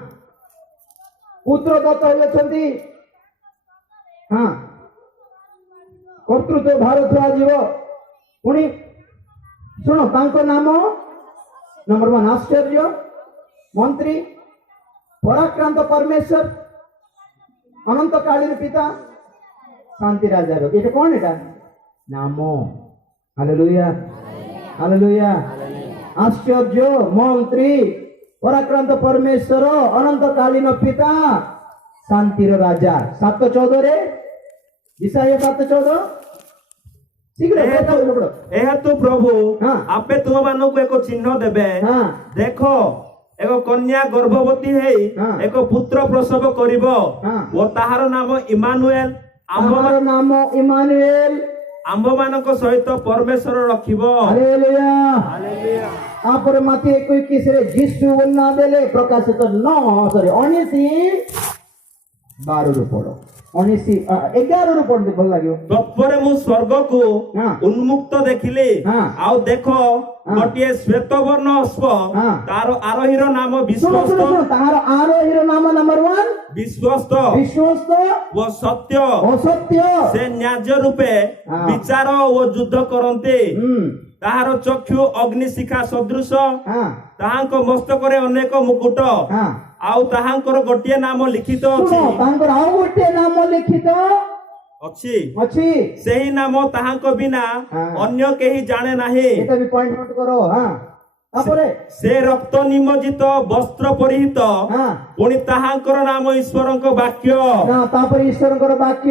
ପୁତ୍ର ଦତ୍ତ ହୋଇଅଛନ୍ତି, ହଁ, କର୍ତ୍ତୃତ୍ୱ ଭାର ଛୁଆଯିବ। ପୁଣି ଶୁଣ, ତାଙ୍କ ନାମ ନମ୍ବର 1 ଆଶ୍ଚର୍ଯ୍ୟ, ମନ୍ତ୍ରୀ, ପରାକ୍ରାନ୍ତ ପରମେଶ୍ୱର, ଅନନ୍ତକାଳୀନ ପିତା, ଶାନ୍ତି ରାଜା। ଏଇଟା କଣ? ଏଟା ନାମ। Hallelujah, hallelujah. ଆଶ୍ଚର୍ଯ୍ୟ, ମନ୍ତ୍ରୀ, ପରାକ୍ରାନ୍ତ ପରମେଶ୍ୱର, ଅନନ୍ତକାଳୀନ ପିତା, ଶାନ୍ତିର ରାଜା। 7:14ରେ, ଇସାଇୟା 7:14, ଶୀଘ୍ର ପକଡ଼। ଏହେତୁ ପ୍ରଭୁ ହଁ। ଆପେ ତୁମମାନଙ୍କୁ ଏକ ଚିହ୍ନ ଦେବେ। ହଁ ଦେଖ ଏକ କନ୍ୟା ଗର୍ଭବତୀ ହେଇ ହଁ। ଏକ ପୁତ୍ର ପ୍ରସବ କରିବ ହଁ। ଓ ତାହାର ନାମ ଇମାନୁଏଲ ଆମର ନାମ ଇମାନୁଏଲ। ଆମ୍ଭମାନଙ୍କ ସହିତ ପରମେଶ୍ୱର ରଖିବ। ହାଲେଲୁୟା। ତାପରେ ମାତି 21 ରେ ଯୀଶୁ ନାଁ ଦେଲେ ପ୍ରକାଶିତ 12 ରୁ ପଢ 11 ରୁ ପଢ ଭଲ ଲାଗିବ। ତତ୍ପରେ ମୁଁ ସ୍ୱର୍ଗକୁ ହଁ। ଉନ୍ମୁକ୍ତ ଦେଖିଲି ହଁ। ଆଉ ଦେଖ ଗୋଟିଏ ଶ୍ଵେତବର୍ଣ୍ଣ ଅଶ୍ବ ହଁ। ତାର ଆରୋହୀର ନାମ ଶୁଣ ବିଶ୍ୱସ୍ତ ତାହାର ଆରୋହୀର ନାମ ନମ୍ବର 1 ବିଶ୍ୱସ୍ତ ବିଶ୍ୱସ୍ତ ଓ ସତ୍ୟ। ଅସତ୍ୟ। ସେ ନ୍ୟାଯ୍ୟ ରୂପେ ହଁ। ବିଚାର ଓ ଯୁଦ୍ଧ କରନ୍ତି। ହୁଁ ତାହାର ଚକ୍ଷୁ ଅଗ୍ନିଶିଖା ସଦୃଶ ହଁ ତାହାଙ୍କ ମସ୍ତକରେ ଅନେକ ମୁକୁଟ ହଁ। ଆଉ ତାହାଙ୍କର ଗୋଟିଏ ନାମ ଲିଖିତ ଶୁଣ ଅଛି ତାଙ୍କର ଆଉ ଗୋଟିଏ ନାମ ଲିଖିତ ଅଛି ଅଛି। ସେହି ନାମ ତାହାଙ୍କ ବିନା ହଁ। ଅନ୍ୟ କେହି ଜାଣେ ନାହିଁ। ଏଟା ବି ପଏଣ୍ଟ ନୋଟ କର। ହଁ ତାପରେ ସେ ରକ୍ତ ନିମଜ୍ଜିତ ବସ୍ତ୍ର ପରିହିତ ହଁ ପୁଣି ତାହାଙ୍କର ନାମ ଈଶ୍ୱରଙ୍କ ବାକ୍ୟ ନା ତାପରେ ଈଶ୍ୱରଙ୍କର ବାକ୍ୟ।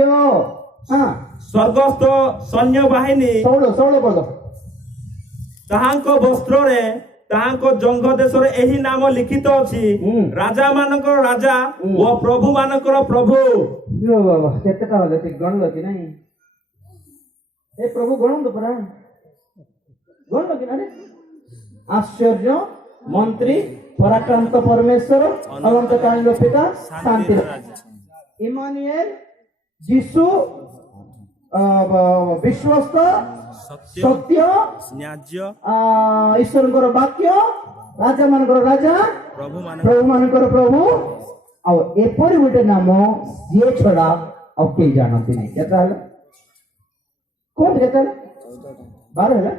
ହଁ ସ୍ୱର୍ଗସ୍ଥ ସୈନ୍ୟ ବାହିନୀ ସଉଳ ପଦ ତାହାଙ୍କ ବସ୍ତ୍ରରେ ତାହାଙ୍କ ଜଙ୍ଘ ଦେଶରେ ଏହି ନାମ ଲିଖିତ ଅଛି ହୁଁ। ରାଜା ମାନଙ୍କର ରାଜା ହୁଁ। ଓ ପ୍ରଭୁ ମାନଙ୍କର ପ୍ରଭୁ। ବାବା କେତେଟା ହେଲେ ଠିକ ଗଣିଲ କି ନାଇଁ? ଏ ପ୍ରଭୁ ଗଣନ୍ତୁ ପରା ଗଣିଲ କି ନାଇଁ? ଆଶ୍ଚର୍ଯ୍ୟ ମନ୍ତ୍ରୀ ପରାକ୍ରାନ୍ତ ପରମେଶ୍ୱର ଅନନ୍ତକାଳୀନ ପିତା ଶାନ୍ତିର ଇମାନୁଏଲ ଯୀଶୁ ବିଶ୍ୱସ୍ତ ସତ୍ୟ ଈଶ୍ୱରଙ୍କର ବାକ୍ୟ ରାଜା ମାନଙ୍କର ରାଜା ପ୍ରଭୁ ମାନଙ୍କର ପ୍ରଭୁ। ଆଉ ଏପରି ଗୋଟେ ନାମ ଯିଏ ଛଡା ଆଉ କେହି ଜାଣନ୍ତି ନାହିଁ। କେତେ ହେଲା କୁହନ୍ତୁ? କେତେ ହେଲା? 12 ହେଲା।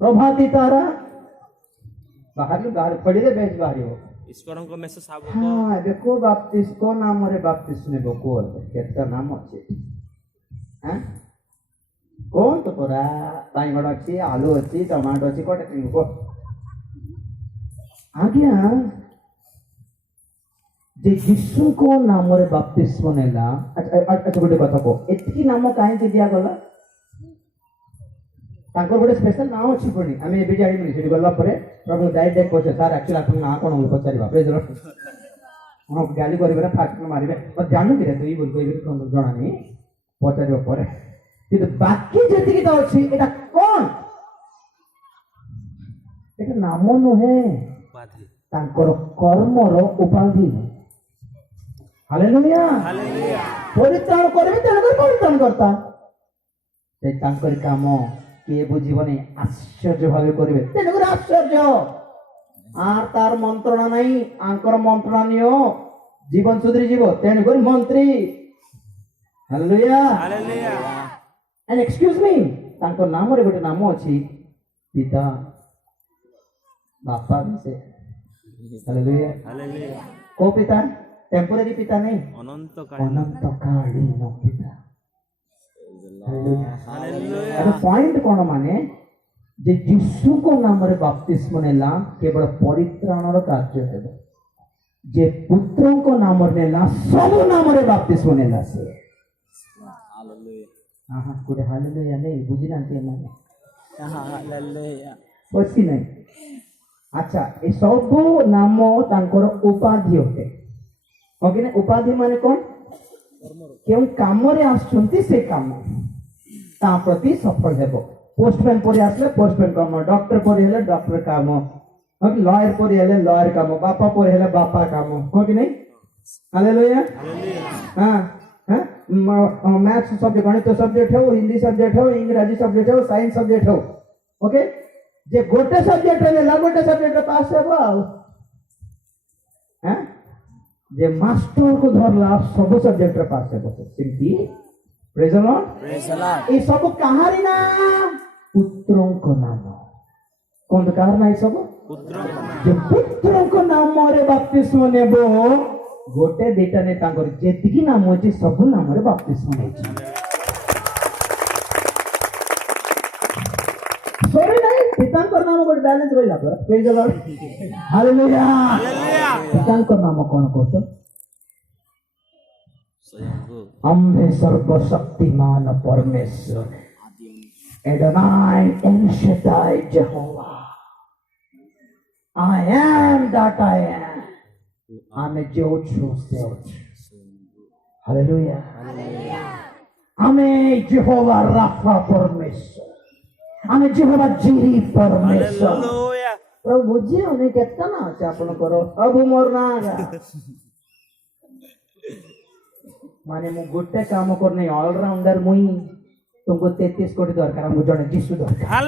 ପ୍ରଭାତୀ ତାରା ବାହାରିବ ପଢିଲେ ବେଶ ବାହାରିବ। ଈଶ୍ୱରଙ୍କ ମେଷ ଶାବକ। ହଁ ଏବେ କୋ ବାପ୍ତିସ୍ କୋ ନାମରେ ବାପ୍ତିସ୍ ନେବ କୁହ? କେତେଟା ନାମ ଅଛି? କୁହନ୍ତୁ ପରା। ବାଇଗଣ ଅଛି, ଆଳୁ ଅଛି, ଟମାଟୋ ଅଛି, କୋଉଟା କିଣିବ କୁହ? ଆଜ୍ଞା ଯେ ଯୀଶୁଙ୍କ ନାମରେ ବାପ୍ତିସ୍ମ ନେଲା। ଆଚ୍ଛା ଗୋଟେ କଥା କହ, ଏତିକି ନାମ କାହିଁକି ଦିଆଗଲା? ତାଙ୍କର ଗୋଟେ ସ୍ପେଶାଲ ନାଁ ଅଛି ପୁଣି ଆମେ ଏବେ ଜାଣିବୁନି। ସେଠି ଗଲା ପରେ ପ୍ରଭୁ ଡାଇରେକ୍ଟ ପଚାରେ ସାର୍ ଆକ୍ଚୁଆଲି ଆପଣଙ୍କ ନାଁ କ'ଣ ବୋଲି ପଚାରିବା। ହଁ ଗାଲି କରିବେ ଫାଷ୍ଟ ମାରିବେ ଜାଣୁ କିରେ ଦୁଇ ବୋଲି କହିବେ ଜଣାନି ପଚାରିବା ପରେ। କିନ୍ତୁ ବାକି ଯେତିକିଟା ଅଛି ଏଟା କ'ଣ? ଏଟା ନାମ ନୁହେଁ, ତାଙ୍କର କର୍ମର ଉପାଧି। ହାଲେଲୁୟା। ପରିତ୍ରାଣ କରିବେ ତେଣୁକରି ପରିତ୍ରାଣ କର୍ତ୍ତା। ସେ ତାଙ୍କର କାମ କିଏ ବୁଝିବନି, ଆଶ୍ଚର୍ଯ୍ୟ ଭାବେ କରିବେ ତେଣୁକରି ଆଶ୍ଚର୍ଯ୍ୟ। আর তার মন্ত্রণা নাই, আঙ্কর মন্ত্রণা নিও জীবন সুধরি যাব। তেণুকরি মন্ত্রী hallelujah hallelujah. And excuse me তাঙ্কর নামরে গোটে নাম ଅଛି পিতা বাপা से। Hallelujah hallelujah. को पिता? टेम्पोरारी पिता नहीं, अनंतकालीन पिता। हालेलुया। पॉइंट कोन माने जे यीशु को नामरे बाप्तिस्म नेला केवल परित्राणर कार्य हेबो। जे पुत्र को नामरे नेला सब नामरे बाप्तिस्म नेला से। हालेलुया। हां कोडे हालेलुया नहीं बुझिनांती माने। हालेलुया पसी नहीं। अच्छा ए सब नाम तांकर उपाधि होते। ओके ना? उपाधि माने कोन? केउ काम रे आछंती से काम ता प्रति सफल हेबो। पोस्टमैन पर आसले पोस्टमैन काम, डॉक्टर पर हेले डॉक्टर काम, ओके लॉयर पर हेले लॉयर काम, बापा पर हेले बापा काम। हो कि नहीं? Hallelujah hallelujah. हां हां मैथ्स सब्जेक्ट, गणित सब्जेक्ट हो, हिंदी सब्जेक्ट हो, इंग्रजी सब्जेक्ट हो, साइंस सब्जेक्ट हो, ओके जे गोटे सब्जेक्ट रे लागोटे सब्जेक्ट पास हेबो। हां जे मास्टर को धरला सब सब्जेक्ट रे पास हेबो। Simply praise the Lord praise the Lord. ए सब कहारी ना पुत्रों को नाम कौन कहार ना? सब पुत्रों को नाम रे बाप्तिस्म नेबो। गोटे दिटा ने तांकर जेतिकी नाम अछि सब नाम रे बाप्तिस्म नेछि। सॉरी नहीं, पितांकर नाम गोटे बैलेंस रहिला पर। Praise the Lord hallelujah hallelujah. पितांकर नाम कोन कहतो? स्वयंभू आम्भे सर्वशक्तिमान परमेश्वर Adonai El Shaddai Jehovah I am that I am. आमे जो छु से हालेलुया आमे यहोवा राफा परमेश्वर आमे यहोवा जीरी परमेश्वर प्रभु बुझे उन्हें कहता ना चापन करो अब मोर ना माने मु गोटे काम करने ऑलराउंडर मुई तुमको 33 कोटी दरकार मु जने जीसु दरकार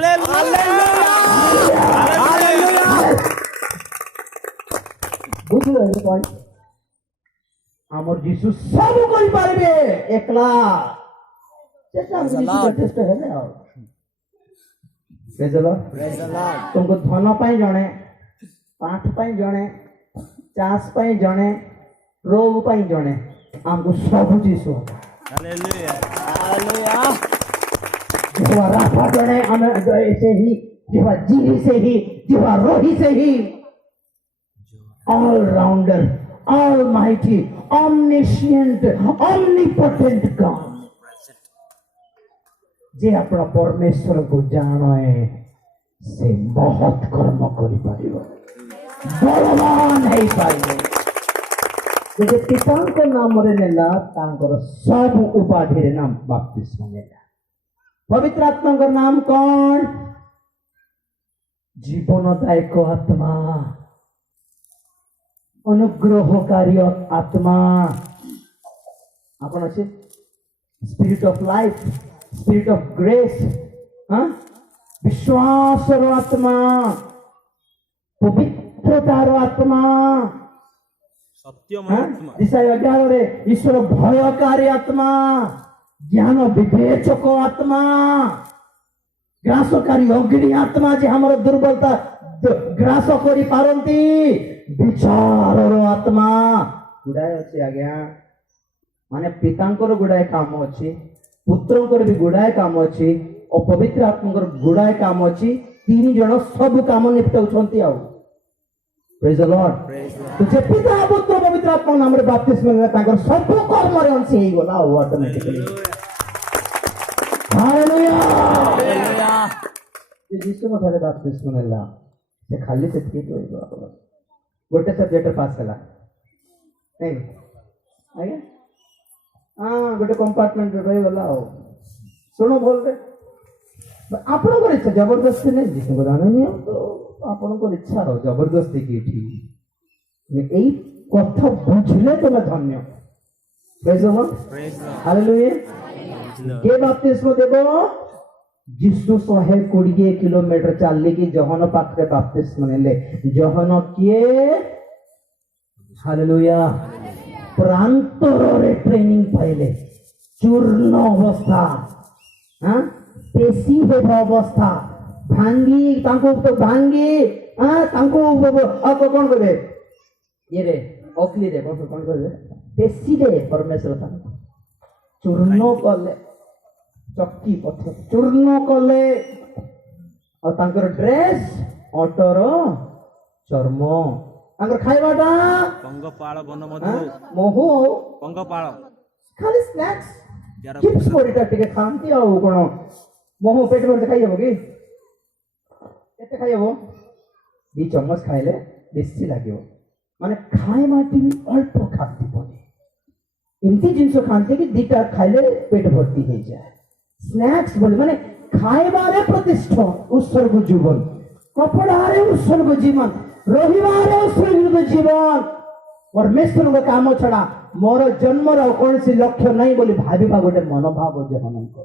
बुझलो ए पॉइंट हमर जीसु सब करि पारबे एकला सेटा जीसु टेस्ट है ना प्रेज द लॉर्ड तुमको धन पाई जणे पाठ पाई जणे चास पाई जणे रोग पाई जणे हमको सब जीसु हालेलुया हालेलुया जो राफा जणे हम ऐसे ही जो जीवी से ही जो रोही से ही all rounder almighty omniscient omnipotent God जे अपना परमेश्वर को जानो है से बहुत कर्म करि पारिबो बलवान है पाइबो जे पिताଙ୍କ नामରେ ନେଲା ତାଙ୍କର ସବୁ ଉପାଧିରେ ନାମ ବାପ୍ତିସ୍ମ ନେଲା पवित्र आत्माଙ୍କ नाम कौन जीवनदायक आत्मा अनुग्रहकारी आत्मा आपण अछि spirit of life spirit of grace हाँ विश्वास आत्मा पवित्रतार आत्मा सत्यमय आत्मा दिशा 11 रे ईश्वर भयकारी आत्मा ज्ञान विवेचक आत्मा ग्रासकारी अग्नि आत्मा जे हमर दुर्बलता ग्रास करि पारंती विचारर आत्मा गुडाय अछि आज्ञा माने पितांकर गुडाय काम अछि पुत्रंकर भी गुडाय काम अछि और पवित्र आत्माकर गुडाय काम अछि तीन जण सब काम निपटाउछंती आउ प्रेज द लॉर्ड तुझे पिता पुत्र पवित्र आत्मा नाम रे बपतिस्म ले ताकर सब कर्म रे अंश हेई गला ऑटोमेटिकली हालेलुया हालेलुया जे यीशु मथारे बपतिस्म नेला से खाली से ठीक होई गला गोटे सब्जेक्ट पास कला नहीं आगे हां गोटे कंपार्टमेंट रे रही गला हो सुनो बोल रे आपण को इच्छा जबरदस्ती नहीं जीसु को दान नहीं तो आपण को इच्छा हो जबरदस्ती की ठीक मैं एई कथा बुझले तो मैं धन्य प्रेज द लॉर्ड हालेलुया के बपतिस्म देबो जीसु 120 किलोमीटर चलले की जहन पाखरे बपतिस्म नेले जहन किए हालेलुया प्रांतर रे ट्रेनिंग पाइले चूर्ण अवस्था हां पेशी हेबा अवस्था भांगी तांको तो भांगी हां तांको अब कोन करे ये रे ओखली रे कोन करे पेशी रे परमेश्वर तांको चूर्ण कले चक्की पथे चूर्ण कले और तांकर ड्रेस ऑटोर चर्म तांकर खाइबाटा पंगपाळ बन मधु मोहु पंगपाळ खाली स्नैक्स चिप्स कोरिटा टिके खांती आ कोन मोहु पेट भर खाइ हबो की केते खाइ हबो 2 चम्मच खाइले बेसी लागियो माने खाइ माटी अल्प खाती पड़े इनती जिंस खाते कि दीटा खाइले पेट भर्ती हो जाए स्नैक्स बोले माने खाइबारे प्रतिष्ठा उत्सर्ग जीवन कपड़ारे उत्सर्ग जीवन रहिबारे उत्सर्ग जीवन परमेश्वर का काम छड़ा मोर जन्म रो कौन सी लक्ष्य नहीं बोली भाविबा गोटे मनोभाव जहन को